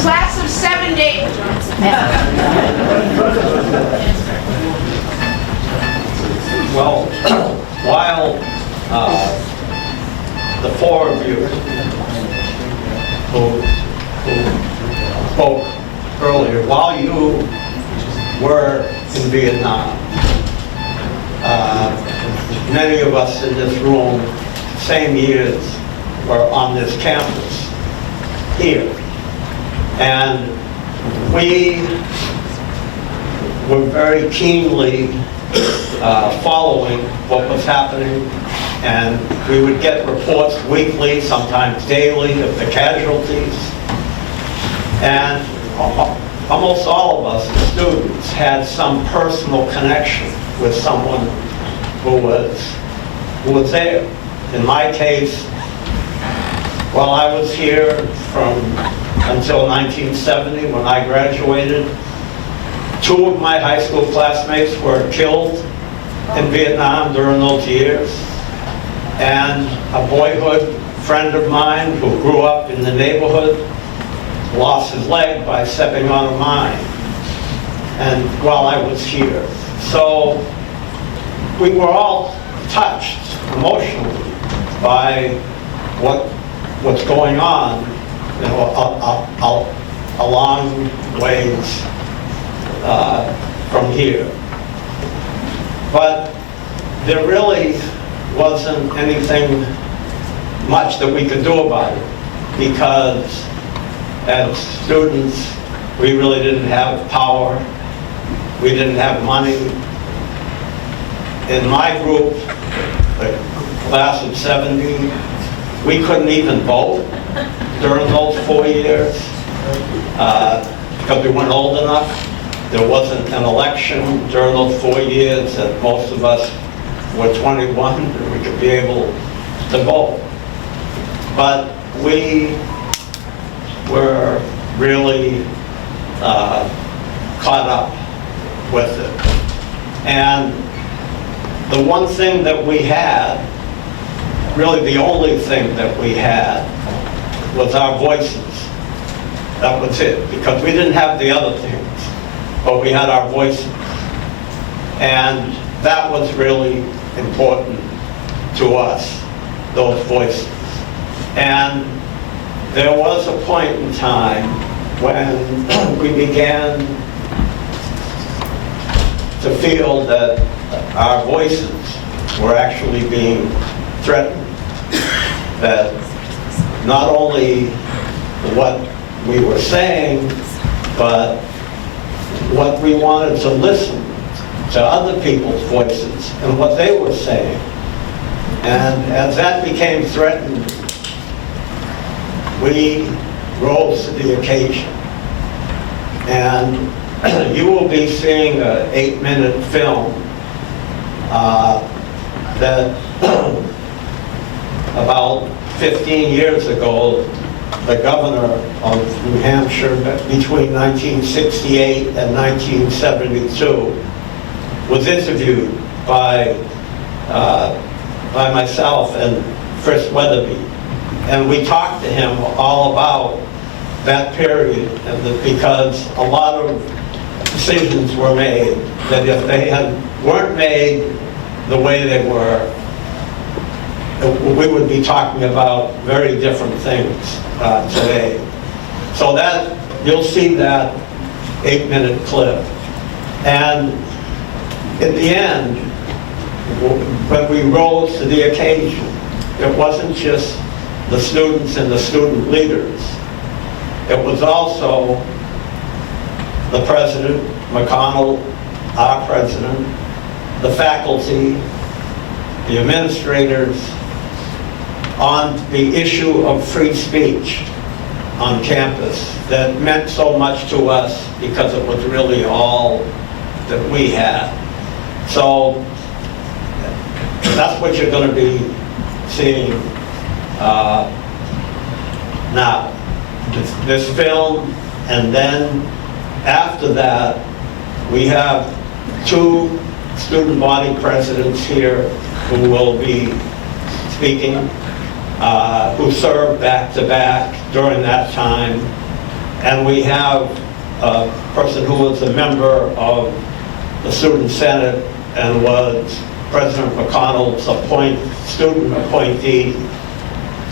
Class of 70. Well, while the four of you who spoke earlier, while you were in Vietnam, many of us in this room, same years, were on this campus here. And we were very keenly following what was happening, and we would get reports weekly, sometimes daily, of the casualties. And almost all of us, the students, had some personal connection with someone who was there. In my case, while I was here until 1970, when I graduated, 2 of my high school classmates were killed in Vietnam during those years. And a boyhood friend of mine who grew up in the neighborhood lost his leg by stepping on a mine, and while I was here. So we were all touched emotionally by what's going on, you know, a long ways from here. But there really wasn't anything much that we could do about it, because as students, we really didn't have power, we didn't have money. In my group, the class of 70, we couldn't even vote during those 4 years because we weren't old enough. There wasn't an election during those 4 years, and most of us were 21 and we could be able to vote. But we were really caught up with it. And the one thing that we had, really the only thing that we had, was our voices. That was it, because we didn't have the other things, but we had our voices. And that was really important to us, those voices. And there was a point in time when we began to feel that our voices were actually being threatened. That not only what we were saying, but what we wanted to listen to other people's voices and what they were saying. And as that became threatened, we rose to the occasion. And you will be seeing an 8-minute film that about 15 years ago, the governor of New Hampshire, between 1968 and 1972, was interviewed by myself and Chris Weatherby. And we talked to him all about that period, and because a lot of decisions were made that if they weren't made the way they were, we would be talking about very different things today. So that, you'll see that 8-minute clip. And in the end, when we rose to the occasion, it wasn't just the students and the student leaders. It was also the president, McConnell, our president, the faculty, the administrators, on the issue of free speech on campus that meant so much to us because it was really all that we had. So that's what you're going to be seeing now. This film, and then after that, we have 2 student body presidents here who will be speaking, who served back-to-back during that time. And we have a person who was a member of the Student Senate and was President McConnell's student appointee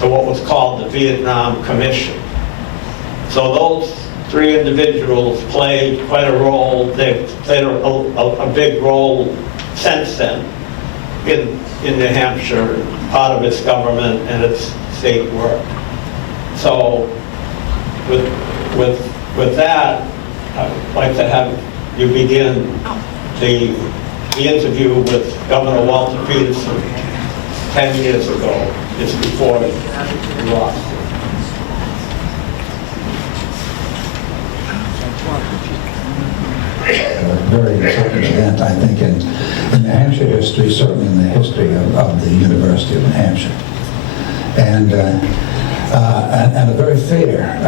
to what was called the Vietnam Commission. So those 3 individuals played quite a role. They've played a big role since then in New Hampshire, part of its government and its state work. So with that, I'd like to have you begin the interview with Governor Walter Peterson 10 years ago, just before he lost. A very important event, I think, in New Hampshire history, certainly in the history of the University of New Hampshire. And a very fair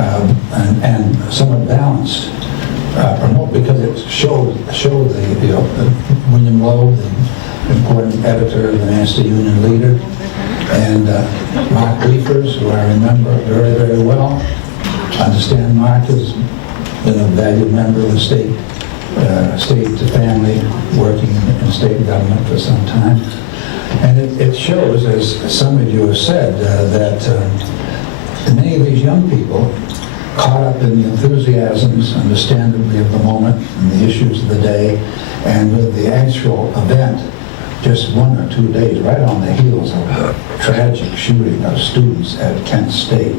and somewhat balanced promote, because it showed the William Lowe, the important editor of the Manchester Union Leader, and Mark Wefers, who I remember very, very well. I understand Mark has been a valued member of the state family, working in state government for some time. And it shows, as some of you have said, that many of these young people, caught up in the enthusiasms, understandably, of the moment and the issues of the day, and with the actual event, just 1 or 2 days, right on the heels of a tragic shooting of students at Kent State,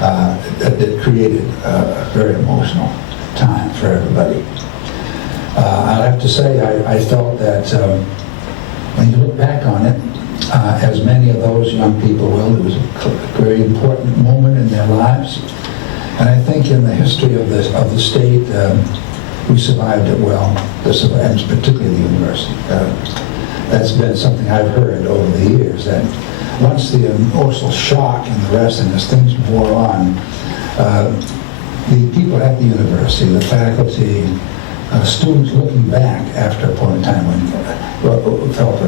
that created a very emotional time for everybody. I'll have to say, I felt that when you look back on it, as many of those young people will, it was a very important moment in their lives. And I think in the history of the state, we survived it well, and particularly the university. That's been something I've heard over the years, that once the emotional shock and the rest, and as things wore on, the people at the university, the faculty, students looking back after a point in time when felt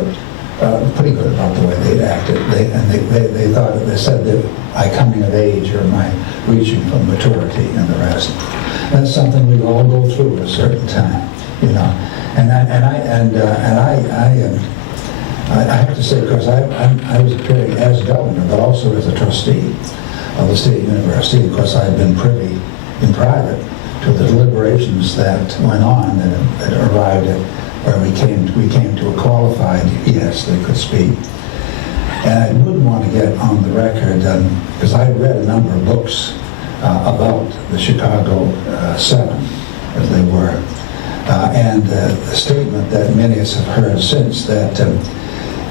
pretty good about the way they'd acted. They thought, they said that my coming of age or my reaching from maturity and the rest. That's something we all go through at a certain time, you know. And I have to say, because I was appearing as governor, but also as a trustee of the State University. Of course, I had been privy in private to the deliberations that went on that arrived at where we came to a qualified yes, they could speak. And I would want to get on the record, because I read a number of books about the Chicago 7, as they were, and the statement that many of us have heard since, that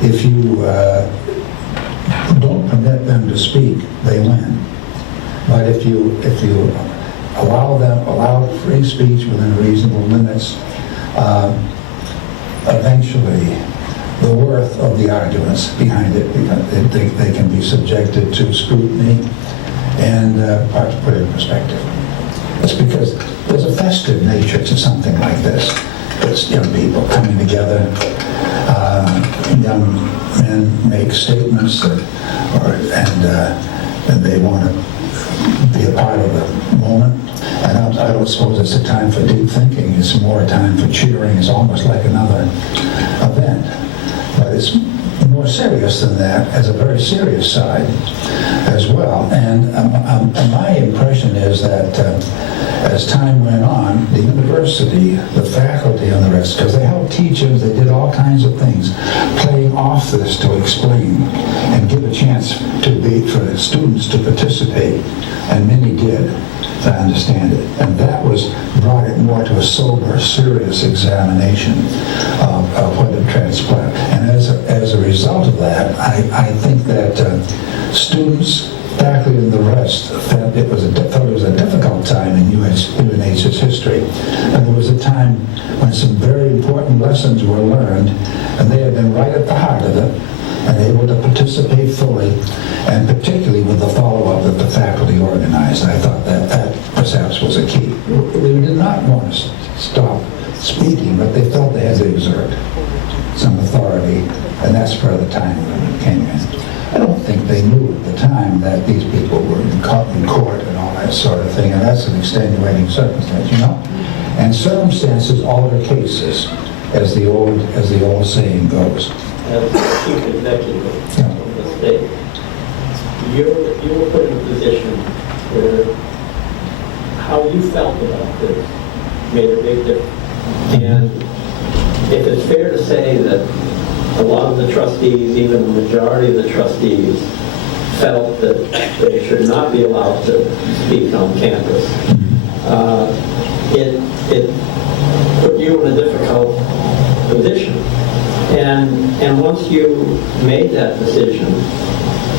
if you don't permit them to speak, they win. But if you allow free speech within reasonable limits, eventually the worth of the arguments behind it, they can be subjected to scrutiny and put it in perspective. It's because there's a festive nature to something like this. It's young people coming together, young men make statements, and they want to be a part of the moment. And I don't suppose it's a time for deep thinking. It's more a time for cheering. It's almost like another event. But it's more serious than that, as a very serious side as well. And my impression is that as time went on, the university, the faculty and the rest, because they helped teachers, they did all kinds of things, playing off this to explain and give a chance for the students to participate, and many did. I understand it. And that brought it more to a sober, serious examination of what had transpired. And as a result of that, I think that students, faculty, and the rest felt it was a difficult time in UNH's history. And there was a time when some very important lessons were learned, and they had been right at the heart of it. and able to participate fully, and particularly with the follow-up that the faculty organized. I thought that perhaps was a key. They did not want to stop speaking, but they felt they had to exert some authority, and that's where the time limit came in. I don't think they knew at the time that these people were in court and all that sort of thing, and that's an extenuating circumstance, you know? And circumstances alter cases, as the old saying goes. As chief executive of the state, you were put in a position where how you felt about this made a big difference. And if it's fair to say that a lot of the trustees, even the majority of the trustees, felt that they should not be allowed to speak on campus, it put you in a difficult position. And once you made that decision,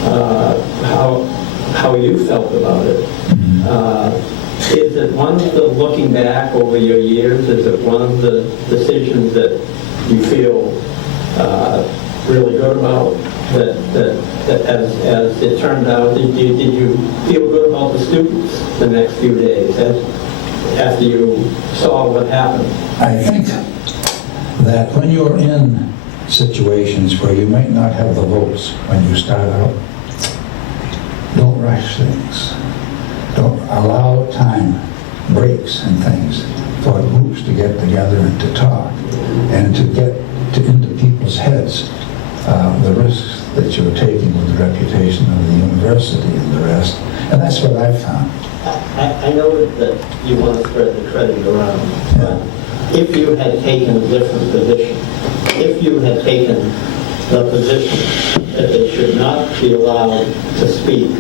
how you felt about it, is it one of the, looking back over your years, is it one of the decisions that you feel really good about, that as it turned out, did you feel good about the students the next few days after you saw what happened? I think that when you're in situations where you might not have the votes when you start out, don't rush things. Don't allow time, breaks and things for groups to get together and to talk and to get into people's heads the risks that you're taking with the reputation of the university and the rest. And that's what I've found. I know that you want to spread the credit around, but if you had taken a different position, if you had taken the position that they should not be allowed to speak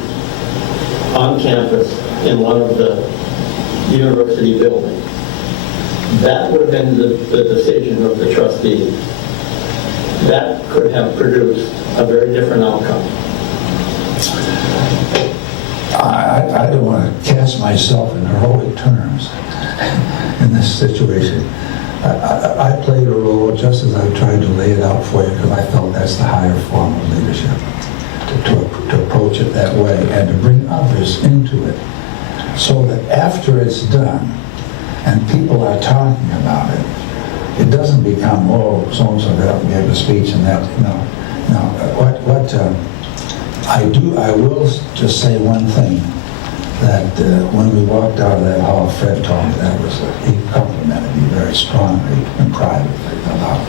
on campus in one of the university buildings, that would have been the decision of the trustees. That could have produced a very different outcome. I don't want to cast myself in heroic terms in this situation. I played a role just as I tried to lay it out for you because I felt that's the higher form of leadership, to approach it that way and to bring others into it so that after it's done and people are talking about it, it doesn't become, oh, so-and-so got up and gave a speech and that, no. I will just say one thing, that when we walked out of that hall, Fred told me he complimented me very strongly and privately about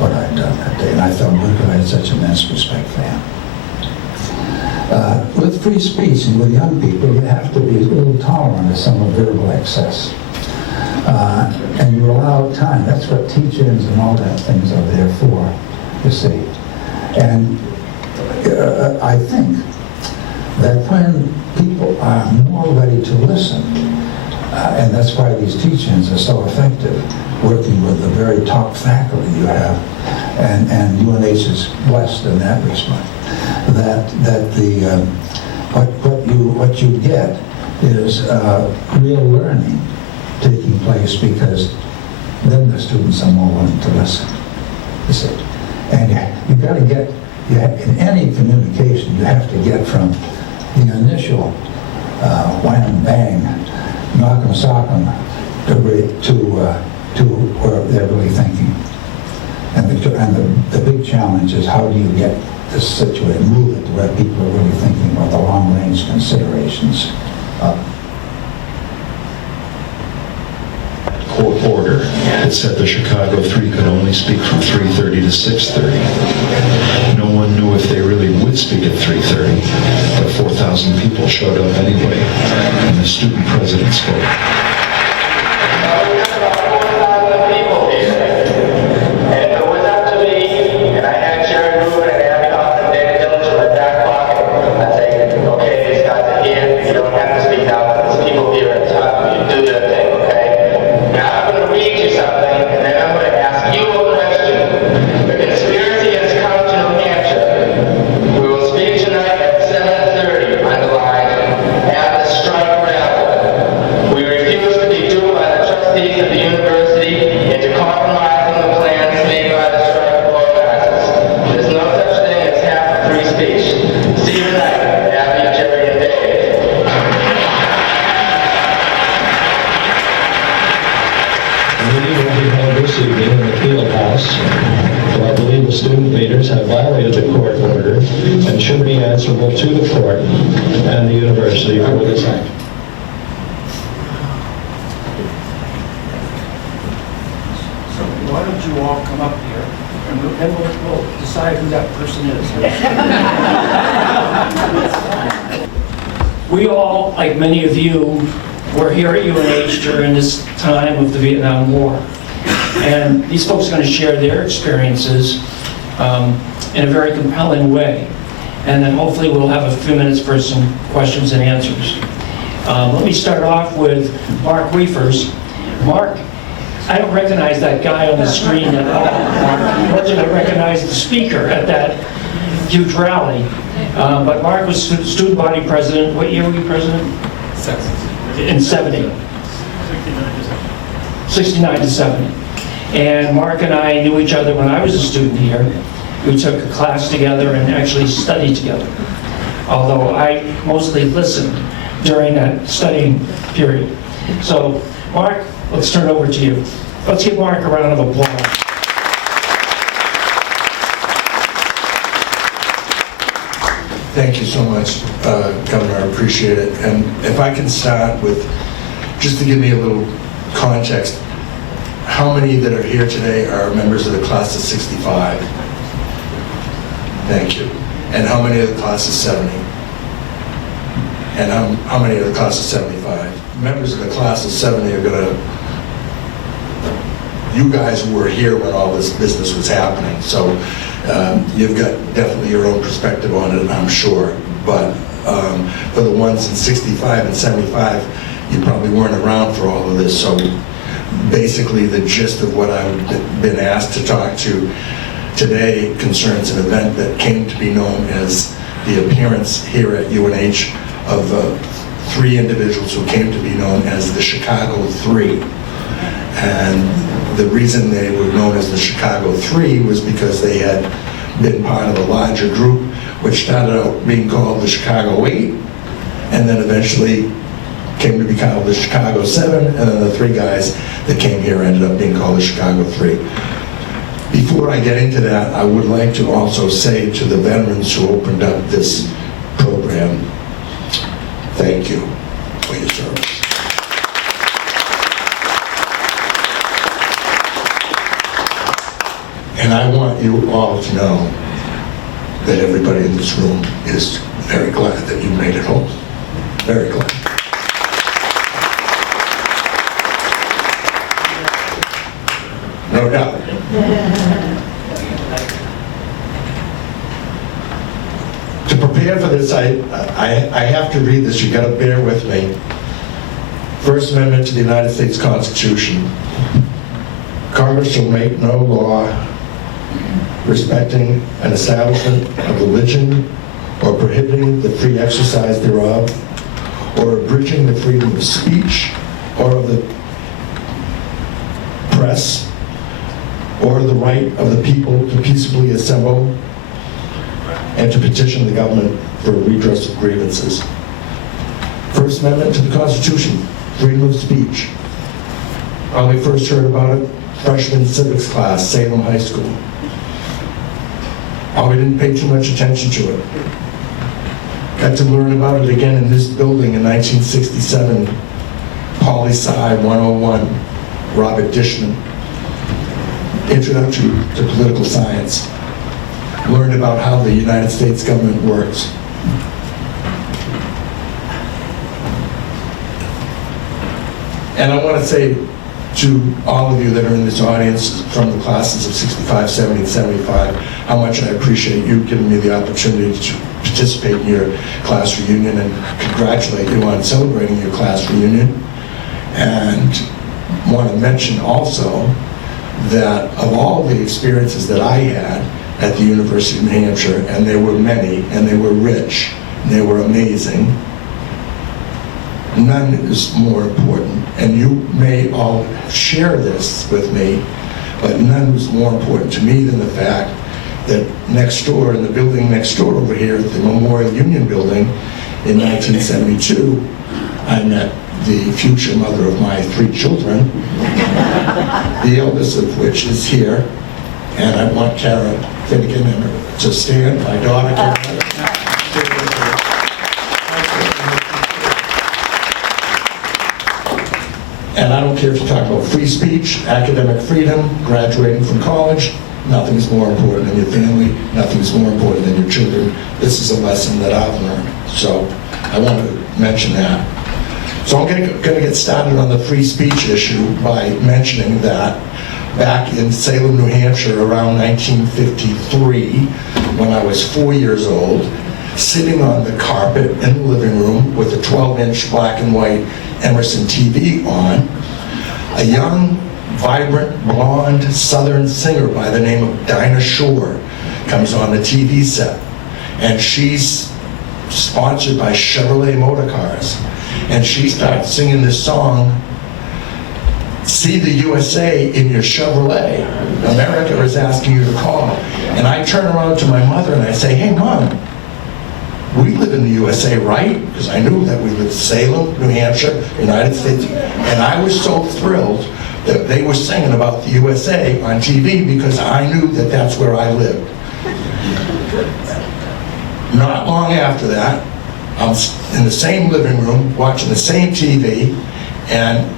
what I'd done that day, and I felt good because I had such immense respect for him. With free speech and with young people, you have to be a little tolerant of some of verbal excess. And you allow time. That's what teach-ins and all that things are there for, you see. And I think that when people are more ready to listen, and that's why these teach-ins are so effective, working with the very top faculty you have, and UNH is blessed in that respect, that what you get is real learning taking place, because then the students are more willing to listen. You see. And you've got to get, in any communication, you have to get from the initial wham, bang, knock 'em, sock 'em, to where they're really thinking. And the big challenge is, how do you get this situated, move it to where people are really thinking about the long-range considerations. Court order that said the Chicago 3 could only speak from 3:30 to 6:30. No one knew if they really would speak at 3:30, but 4,000 people showed up anyway, and the student president spoke. And it was up to me, and I had Jerry Rubin and Abbie Hoffman and Dellinger in my back pocket. I'd say, okay, these guys are here, you don't have to speak out, there's people here at the top, you do their thing, okay? Now I'm going to read you something, and then I'm going to ask you a question. The conspiracy has come to New Hampshire. We will speak tonight at 7:30, underlined, at the strike rally. We refuse leaders have violated the court order and should be answerable to the court and the university for this act. So why don't you all come up here, and then we'll decide who that person is. We all, like many of you, were here at UNH during this time of the Vietnam War. And these folks are going to share their experiences in a very compelling way. And then hopefully we'll have a few minutes for some questions and answers. Let me start off with Mark Wefers. Mark, I don't recognize that guy on the screen at all. Nor did I recognize the speaker at that huge rally. But Mark was student body president. What year were you president? In 70. 69 to 70. And Mark and I knew each other when I was a student here. We took a class together and actually studied together. Although I mostly listened during that studying period. So, Mark, let's turn it over to you. Let's give Mark a round of applause. Thank you so much, Governor. I appreciate it. And if I can start with, just to give me a little context, how many that are here today are members of the class of 65? Thank you. And how many of the class of 70? And how many of the class of 75? Members of the class of 70 are gonna, you guys were here when all this business was happening, so you've got definitely your own perspective on it, I'm sure. But for the ones in 65 and 75, you probably weren't around for all of this, so basically the gist of what I've been asked to talk to today concerns an event that came to be known as the appearance here at UNH of three individuals who came to be known as the Chicago Three. And the reason they were known as the Chicago Three was because they had been part of a larger group which started out being called the Chicago Eight, and then eventually came to be called the Chicago Seven, and then the three guys that came here ended up being called the Chicago Three. Before I get into that, I would like to also say to the veterans who opened up this program, thank you for your service. And I want you all to know that everybody in this room is very glad that you made it home. Very glad. No doubt. To prepare for this, I have to read this. You got to bear with me. First Amendment to the United States Constitution. Congress shall make no law respecting an establishment of religion or prohibiting the free exercise thereof or abridging the freedom of speech or of the press or the right of the people to peaceably assemble and to petition the government for redress of grievances. First Amendment to the Constitution, freedom of speech. Probably first heard about it, freshman civics class, Salem High School. Probably didn't pay too much attention to it. Got to learn about it again in this building in 1967, Poli-Sci 101, Robert Dishman. Introduction to Political Science. Learned about how the United States government works. And I want to say to all of you that are in this audience from the classes of 65, 70, and 75, how much I appreciate you giving me the opportunity to participate in your class reunion and congratulate you on celebrating your class reunion. And want to mention also that of all the experiences that I had at the University of New Hampshire, and there were many, and they were rich, and they were amazing, none is more important. And you may all share this with me, but none was more important to me than the fact that next door, in the building next door over here, at the Memorial Union Building, in 1972, I met the future mother of my three children, the eldest of which is here, and I want Kara Finnegan and to stand. My daughter came out. And I don't care if you talk about free speech, academic freedom, graduating from college, nothing's more important than your family, nothing's more important than your children. This is a lesson that I've learned. So I want to mention that. So I'm going to get started on the free speech issue by mentioning that back in Salem, New Hampshire, around 1953, when I was 4 years old, sitting on the carpet in the living room with a 12-inch black and white Emerson TV on, a young, vibrant, blonde Southern singer by the name of Dinah Shore comes on the TV set. And she's sponsored by Chevrolet Motor Cars. And she starts singing this song, "See the USA in your Chevrolet. America is asking you to call." And I turn around to my mother and I say, "Hey, Mom, we live in the USA, right?" Because I knew that we lived in Salem, New Hampshire, United States. And I was so thrilled that they were singing about the USA on TV because I knew that that's where I lived. Not long after that, I'm in the same living room watching the same TV, and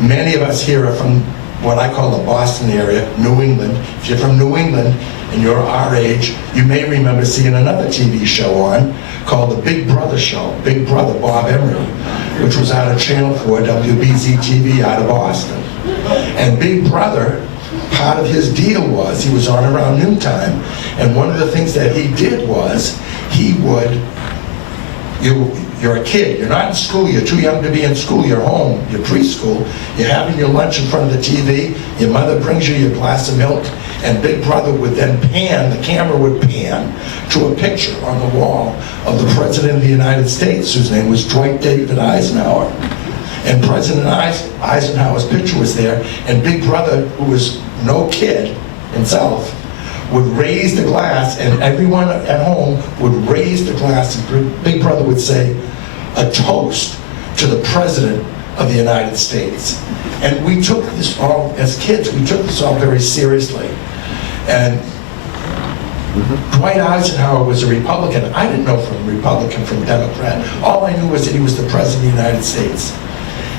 many of us here are from what I call the Boston area, New England. If you're from New England and you're our age, you may remember seeing another TV show on called The Big Brother Show, Big Brother Bob Emery, which was out of Channel 4, WBZ-TV out of Boston. And Big Brother, part of his deal was he was on around noontime, and one of the things that he did was he would, you're a kid, you're not in school, you're too young to be in school, you're home, you're preschool, you're having your lunch in front of the TV, your mother brings you your glass of milk, and Big Brother would then pan, the camera would pan to a picture on the wall of the President of the United States, whose name was Dwight David Eisenhower. And President Eisenhower's picture was there, and Big Brother, who was no kid himself, would raise the glass, and everyone at home would raise the glass, and Big Brother would say, "A toast to the President of the United States." And we took this all, as kids, we took this all very seriously. And Dwight Eisenhower was a Republican. I didn't know from Republican from Democrat. All I knew was that he was the President of the United States.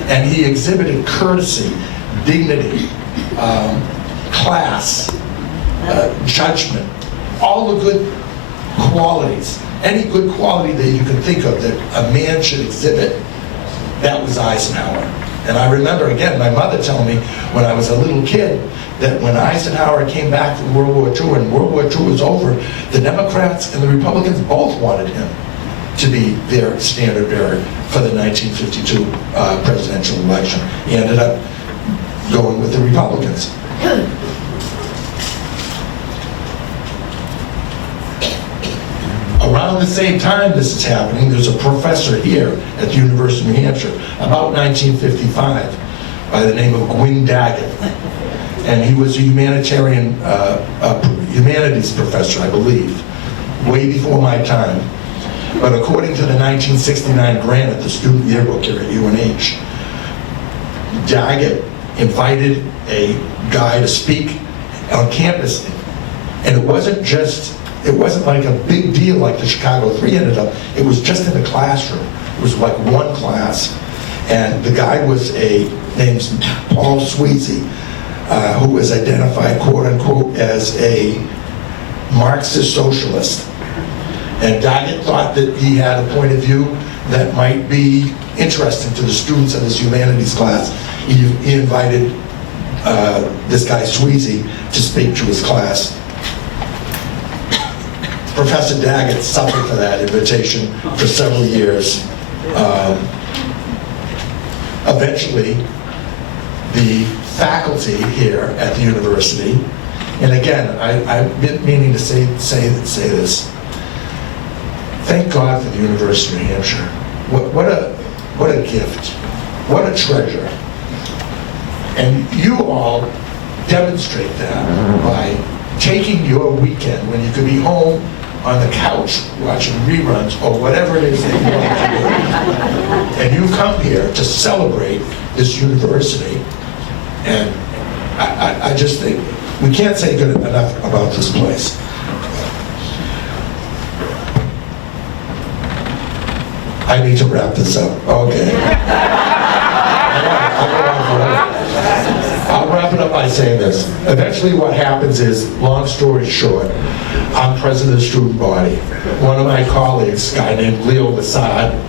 And he exhibited courtesy, dignity, class, judgment, all the good qualities, any good quality that you can think of that a man should exhibit, that was Eisenhower. And I remember, again, my mother telling me when I was a little kid that when Eisenhower came back from World War II and World War II was over, the Democrats and the Republicans both wanted him to be their standard bearer for the 1952 presidential election. He ended up going with the Republicans. Around the same time this is happening, there's a professor here at the University of New Hampshire, about 1955, by the name of Gwynne Daggett. And he was a humanitarian, humanities professor, I believe, way before my time. But according to the 1969 grant at the student yearbook here at UNH, Daggett invited a guy to speak on campus. And it wasn't like a big deal like the Chicago 3 ended up. It was just in the classroom. It was like one class. And the guy was named Paul Sweezy, who was identified, quote unquote, as a Marxist socialist. And Daggett thought that he had a point of view that might be interesting to the students of this humanities class. He invited this guy Sweezy to speak to his class. Professor Daggett suffered for that invitation for several years. Eventually, the faculty here at the university, and again, I've been meaning to say this. Thank God for the University of New Hampshire. What a gift. What a treasure. And you all demonstrate that by taking your weekend when you could be home on the couch watching reruns or whatever it is that you want to do. And you come here to celebrate this university. And I just think We can't say good enough about this place. I need to wrap this up. Okay. I'll wrap it up by saying this. Eventually what happens is, long story short, I'm president of the student body. One of my colleagues, a guy named Leo Lassard,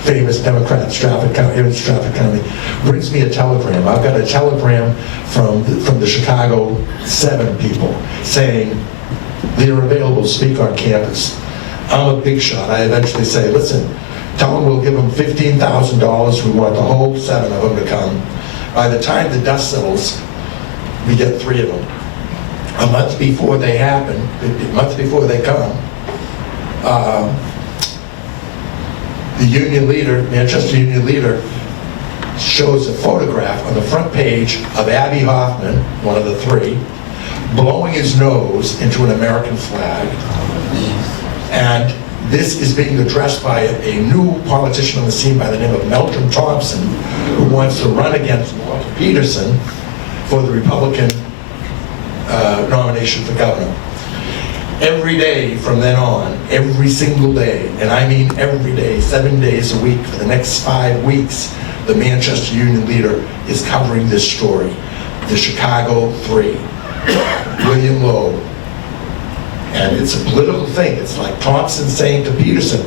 famous Democrat in Stratford County, brings me a telegram. I've got a telegram from the Chicago 7 people saying they're available to speak on campus. I'm a big shot. I eventually say, listen, tell them we'll give them $15,000. We want the whole 7 of them to come. By the time the dust settles, we get 3 of them. A month before they happen, a month before they come, the union leader, Manchester union leader, shows a photograph on the front page of Abbie Hoffman, one of the 3, blowing his nose into an American flag. And this is being addressed by a new politician on the scene by the name of Meldrum Thompson, who wants to run against Walter Peterson for the Republican nomination for governor. Every day from then on, every single day, and I mean every day, 7 days a week for the next 5 weeks, the Manchester Union leader is covering this story. The Chicago 3, William Lowe. And it's a political thing. It's like Thompson saying to Peterson,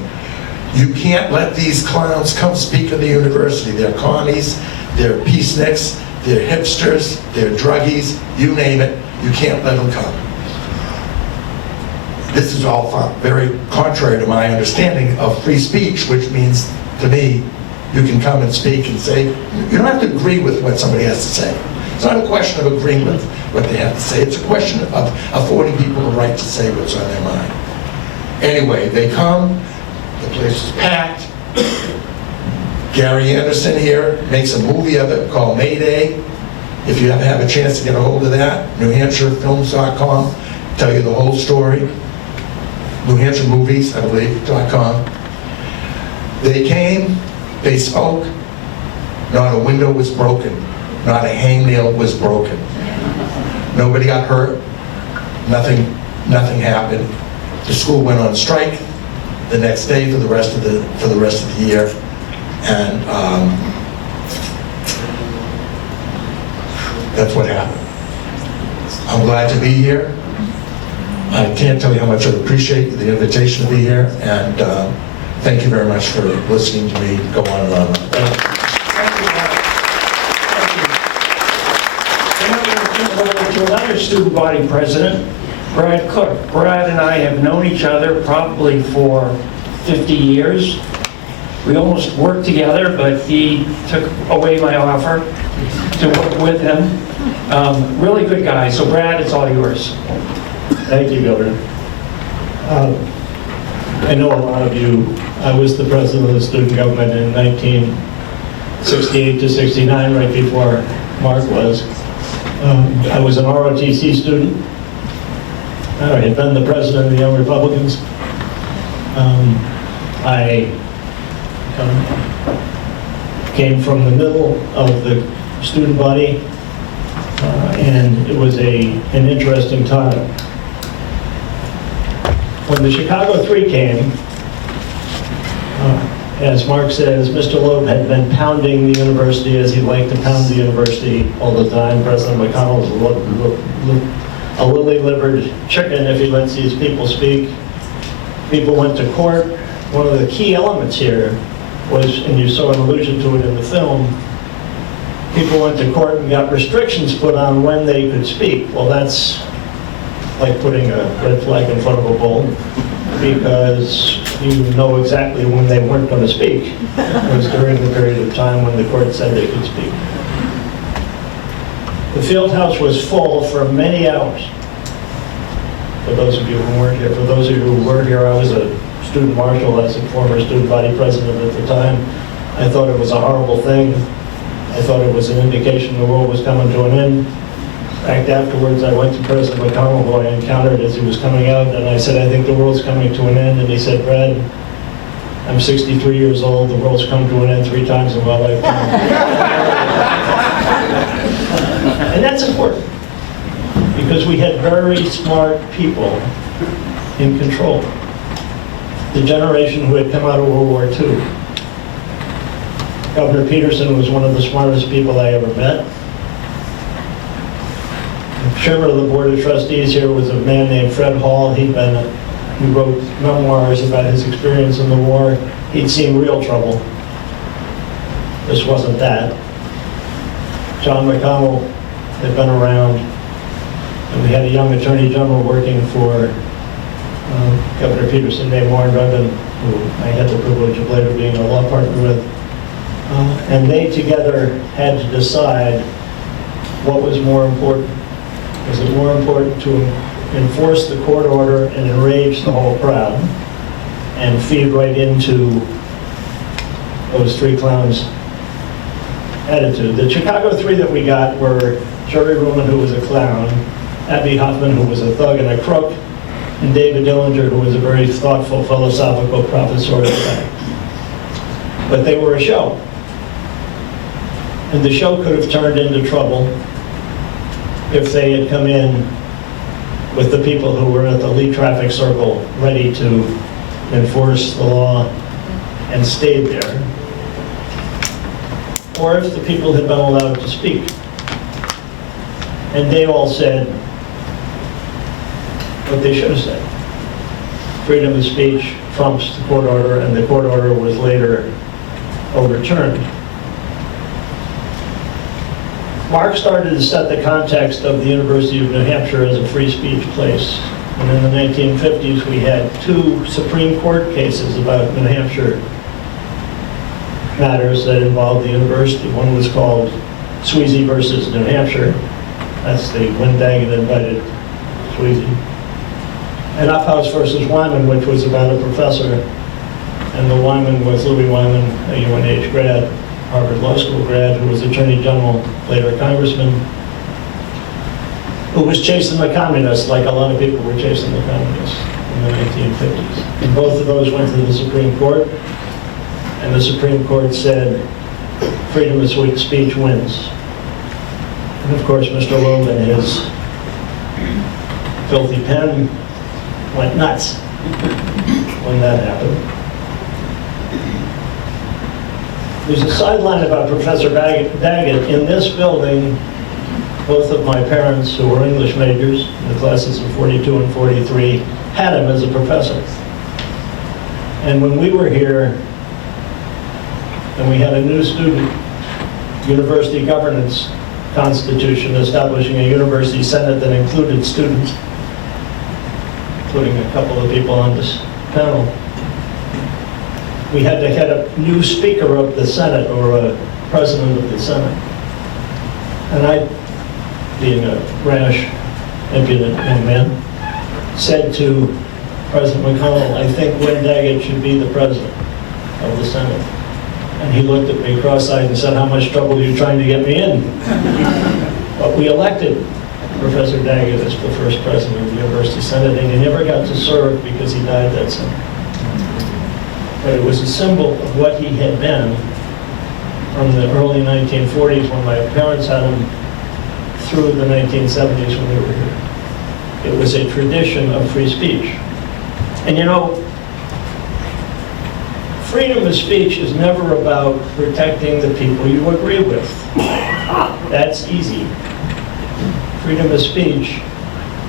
you can't let these clowns come speak at the university. They're commies, they're peaceniks, they're hipsters, they're druggies, you name it, you can't let them come. This is all very contrary to my understanding of free speech, which means, to me, you can come and speak and say, you don't have to agree with what somebody has to say. It's not a question of agreeing with what they have to say. It's a question of affording people the right to say what's on their mind. Anyway, they come, the place is packed. Gary Anderson here makes a movie of it called Mayday. If you ever have a chance to get a hold of that, NewHampshireFilms.com, tell you the whole story. New Hampshire Movies, I believe, .com. They came, they spoke, not a window was broken, not a hangnail was broken. Nobody got hurt, nothing happened. The school went on strike the next day for the rest of the year, and that's what happened. I'm glad to be here. I can't tell you how much I appreciate the invitation to be here, and thank you very much for listening to me go on and on. To another student body president, Brad Cook. Brad and I have known each other probably for 50 years. We almost worked together, but he took away my offer to work with him. Really good guy. So Brad, it's all yours. Thank you, Governor. I know a lot of you. I was the president of the student government in 1968 to 69, right before Mark was. I was an ROTC student. I had been the president of the Young Republicans. I came from the middle of the student body, and it was an interesting time. When the Chicago 3 came, as Mark says, Mr. Loeb had been pounding the university as he liked to pound the university all the time. President McConnell was a lily-livered chicken if he lets these people speak. People went to court. One of the key elements here was, and you saw an allusion to it in the film, people went to court and got restrictions put on when they could speak. Well, that's like putting a red flag in front of a bull, because you know exactly when they weren't going to speak. It was during the period of time when the court said they could speak. The field house was full for many hours. For those of you who weren't here, for those of you who were here, I was a student marshal as a former student body president at the time. I thought it was a horrible thing. I thought it was an indication the world was coming to an end. In fact, afterwards, I went to President McConnell, who I encountered as he was coming out, and I said, I think the world's coming to an end. And he said, Brad, I'm 63 years old. The world's come to an end 3 times in my lifetime. And that's important, because we had very smart people in control. The generation who had come out of World War II. Governor Peterson was one of the smartest people I ever met. The chairman of the board of trustees here was a man named Fred Hall. He wrote memoirs about his experience in the war. He'd seen real trouble. This wasn't that. John McConnell had been around, and we had a young attorney general working for Governor Peterson named Warren Rubin, who I had the privilege of later being a law partner with. And they together had to decide what was more important. Was it more important to enforce the court order and enrage the whole crowd and feed right into those three clowns' attitude? The Chicago three that we got were Jerry Rubin, who was a clown, Abbie Hoffman, who was a thug and a crook, and David Dellinger, who was a very thoughtful, philosophical professorial guy. But they were a show. And the show could have turned into trouble if they had come in with the people who were at the lead traffic circle ready to enforce the law and stayed there, or if the people had been allowed to speak. And they all said what they should have said. Freedom of speech trumps the court order, and the court order was later overturned. Mark started to set the context of the University of New Hampshire as a free speech place. And in the 1950s, we had two Supreme Court cases about New Hampshire matters that involved the university. One was called Sweezy versus New Hampshire. That's the when Daggett invited Sweezy. And Uphouse versus Wyman, which was about a professor. And the Wyman was Louis Wyman, a UNH grad, Harvard Law School grad, who was Attorney General, later Congressman, who was chasing the communists like a lot of people were chasing the communists in the 1950s. And both of those went to the Supreme Court, and the Supreme Court said freedom of speech wins. And of course, Mr. Loeb and his filthy pen went nuts when that happened. There's a sideline about Professor Daggett. In this building, both of my parents, who were English majors, in the classes of 42 and 43, had him as a professor. And when we were here, and we had a new student, university governance constitution establishing a university senate that included students, including a couple of people on this panel, we had to head a new speaker of the Senate, or a president of the Senate. And I, being a rash, impudent young man, said to President McConnell, I think Wynne Daggett should be the president of the Senate. And he looked at me cross-eyed and said, how much trouble are you trying to get me in? But we elected Professor Daggett as the first president of the University Senate, and he never got to serve because he died that summer. But it was a symbol of what he had been from the early 1940s when my parents had him through the 1970s when we were here. It was a tradition of free speech. And you know, freedom of speech is never about protecting the people you agree with. That's easy. Freedom of speech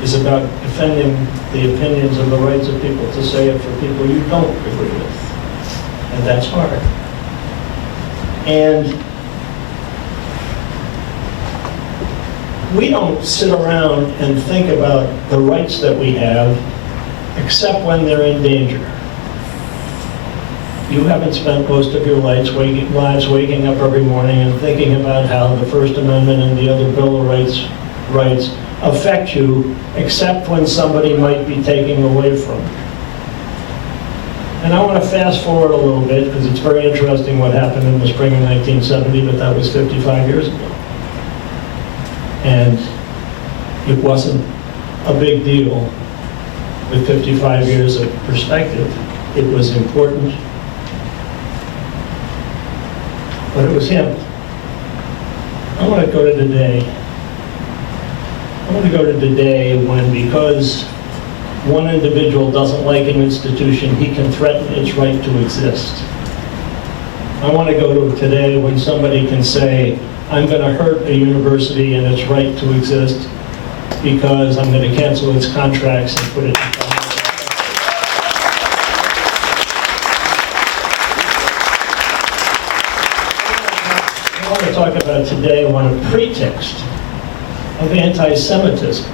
is about defending the opinions and the rights of people to say it for people you don't agree with. And that's hard. And we don't sit around and think about the rights that we have except when they're in danger. You haven't spent most of your lives waking up every morning and thinking about how the First Amendment and the other Bill of Rights affect you, except when somebody might be taking away from you. And I want to fast forward a little bit, because it's very interesting what happened in the spring of 1970, but that was 55 years ago. And it wasn't a big deal with 55 years of perspective. It was important. But it was him. I want to go to today. I want to go to the day when, because one individual doesn't like an institution, he can threaten its right to exist. I want to go to today when somebody can say, I'm going to hurt a university and its right to exist because I'm going to cancel its contracts and put it in. I want to talk about today when a pretext of anti-Semitism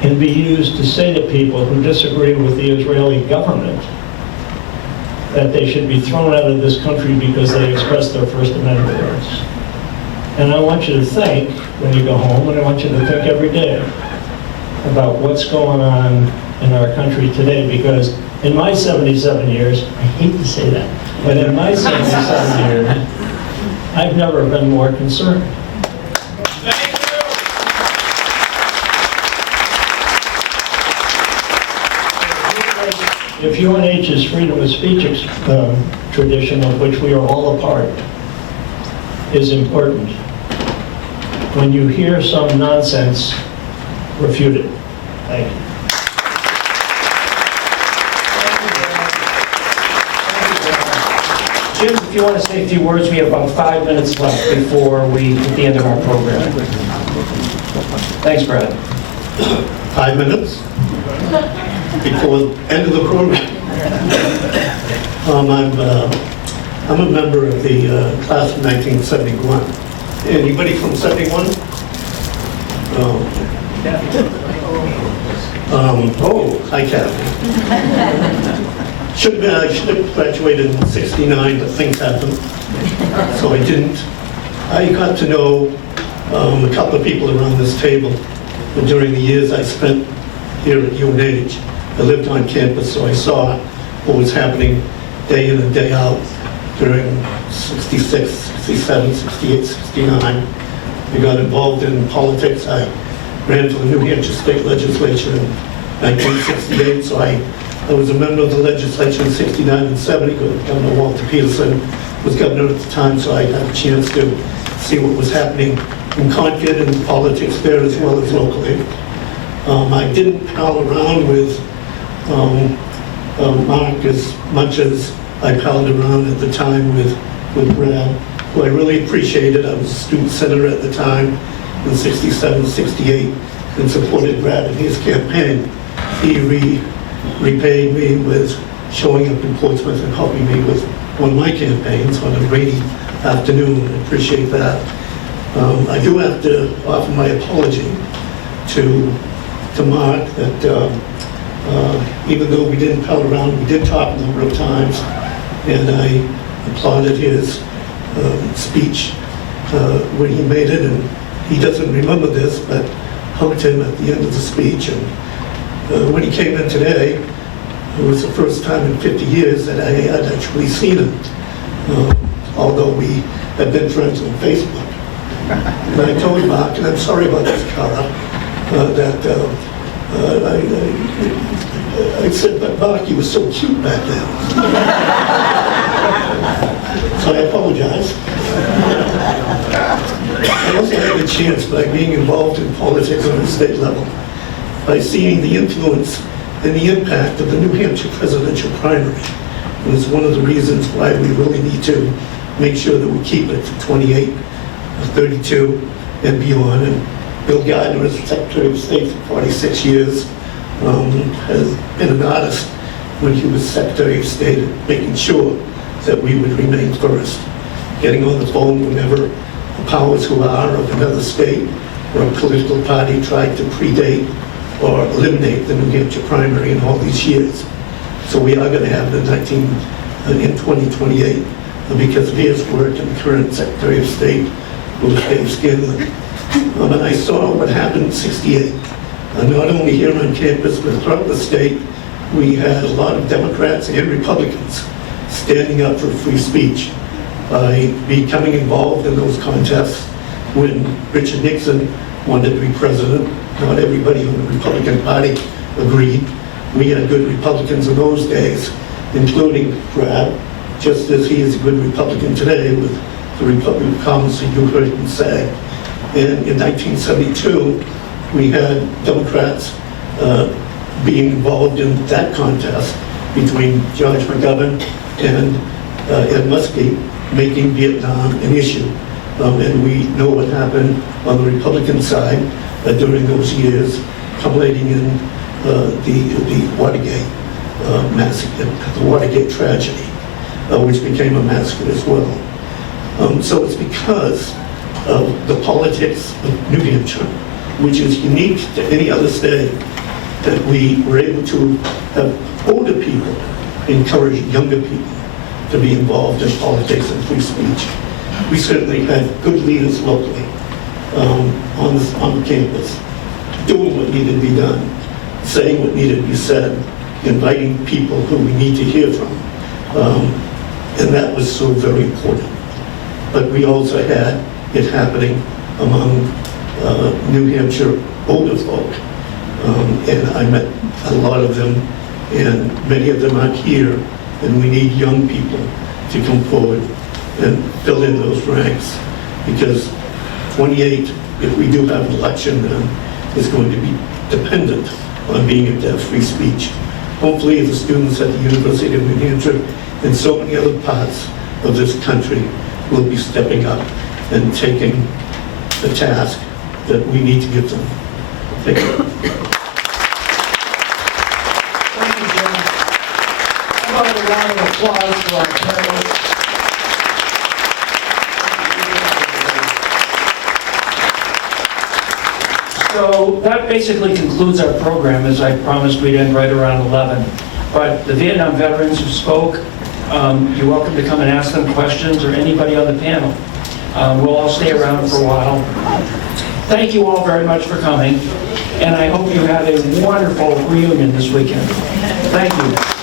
can be used to say to people who disagree with the Israeli government that they should be thrown out of this country because they expressed their First Amendment rights. And I want you to think when you go home, and I want you to think every day about what's going on in our country today, because in my 77 years, I hate to say that, but in my 77 years, I've never been more concerned. If UNH's freedom of speech tradition, of which we are all a part, is important, when you hear some nonsense, refute it. Thank you. Jim, if you want to say a few words, we have about 5 minutes left before we hit the end of our program. Thanks, Brad. 5 minutes before the end of the program. I'm a member of the class of 1971. Anybody from 71? Hi, Kathy. I should have graduated in 69, but things happened, so I didn't. I got to know a couple of people around this table during the years I spent here at UNH. I lived on campus, so I saw what was happening day in and day out during 66, 67, 68, 69. I got involved in politics. I ran for the New Hampshire State Legislature in 1968, so I was a member of the legislature in 69 and 70. Governor Walter Peterson was governor at the time, so I had a chance to see what was happening in Concord and politics there as well as locally. I didn't pal around with Mark as much as I palled around at the time with Brad, who I really appreciated. I was a student senator at the time in 67, 68, and supported Brad in his campaign. He repaid me with showing up in Portsmouth and helping me with one of my campaigns on a rainy afternoon. I appreciate that. I do have to offer my apology to Mark that even though we didn't pal around, we did talk a number of times, and I applauded his speech when he made it, and he doesn't remember this, but hugged him at the end of the speech. And when he came in today, it was the first time in 50 years that I had actually seen him, although we had been friends on Facebook. And I told Mark, and I'm sorry about this, Cara, that I said, but Mark, you were so cute back then. So I apologize. I also had a chance by being involved in politics on the state level, by seeing the influence and the impact of the New Hampshire presidential primary. And it's one of the reasons why we really need to make sure that we keep it to 28, 32, and beyond. And Bill Gardner, as Secretary of State for 46 years, has been an artist when he was Secretary of State, making sure that we would remain first. Getting on the phone whenever the powers who are of another state or a political party tried to predate or eliminate the New Hampshire primary in all these years. So we are going to have it in 2028 because of his work and the current Secretary of State, who is Dave Scanlon. And I saw what happened in 68. Not only here on campus, but throughout the state, we had a lot of Democrats and Republicans standing up for free speech by becoming involved in those contests. When Richard Nixon wanted to be president, not everybody on the Republican Party agreed. We had good Republicans in those days, including Brad, just as he is a good Republican today with the Republican comments that you heard him say. And in 1972, We had Democrats being involved in that contest between George McGovern and Ed Muskie, making Vietnam an issue. And we know what happened on the Republican side during those years, culminating in the Watergate massacre, the Watergate tragedy, which became a massacre as well. So it's because of the politics of New Hampshire, which is unique to any other state, that we were able to have older people encourage younger people to be involved in politics and free speech. We certainly had good leaders locally on the campus, doing what needed to be done, saying what needed to be said, inviting people who we need to hear from. And that was so very important. But we also had it happening among New Hampshire older folk. And I met a lot of them, and many of them aren't here, and we need young people to come forward and fill in those ranks, because 28, if we do have an election then, is going to be dependent on being able to have free speech. Hopefully the students at the University of New Hampshire and so many other parts of this country will be stepping up and taking the task that we need to give them. Thank you. Thank you, Jim. How about a round of applause for our panelists? So that basically concludes our program, as I promised we'd end right around 11. But the Vietnam veterans who spoke, you're welcome to come and ask them questions, or anybody on the panel. We'll all stay around for a while. Thank you all very much for coming, and I hope you have a wonderful reunion this weekend. Thank you.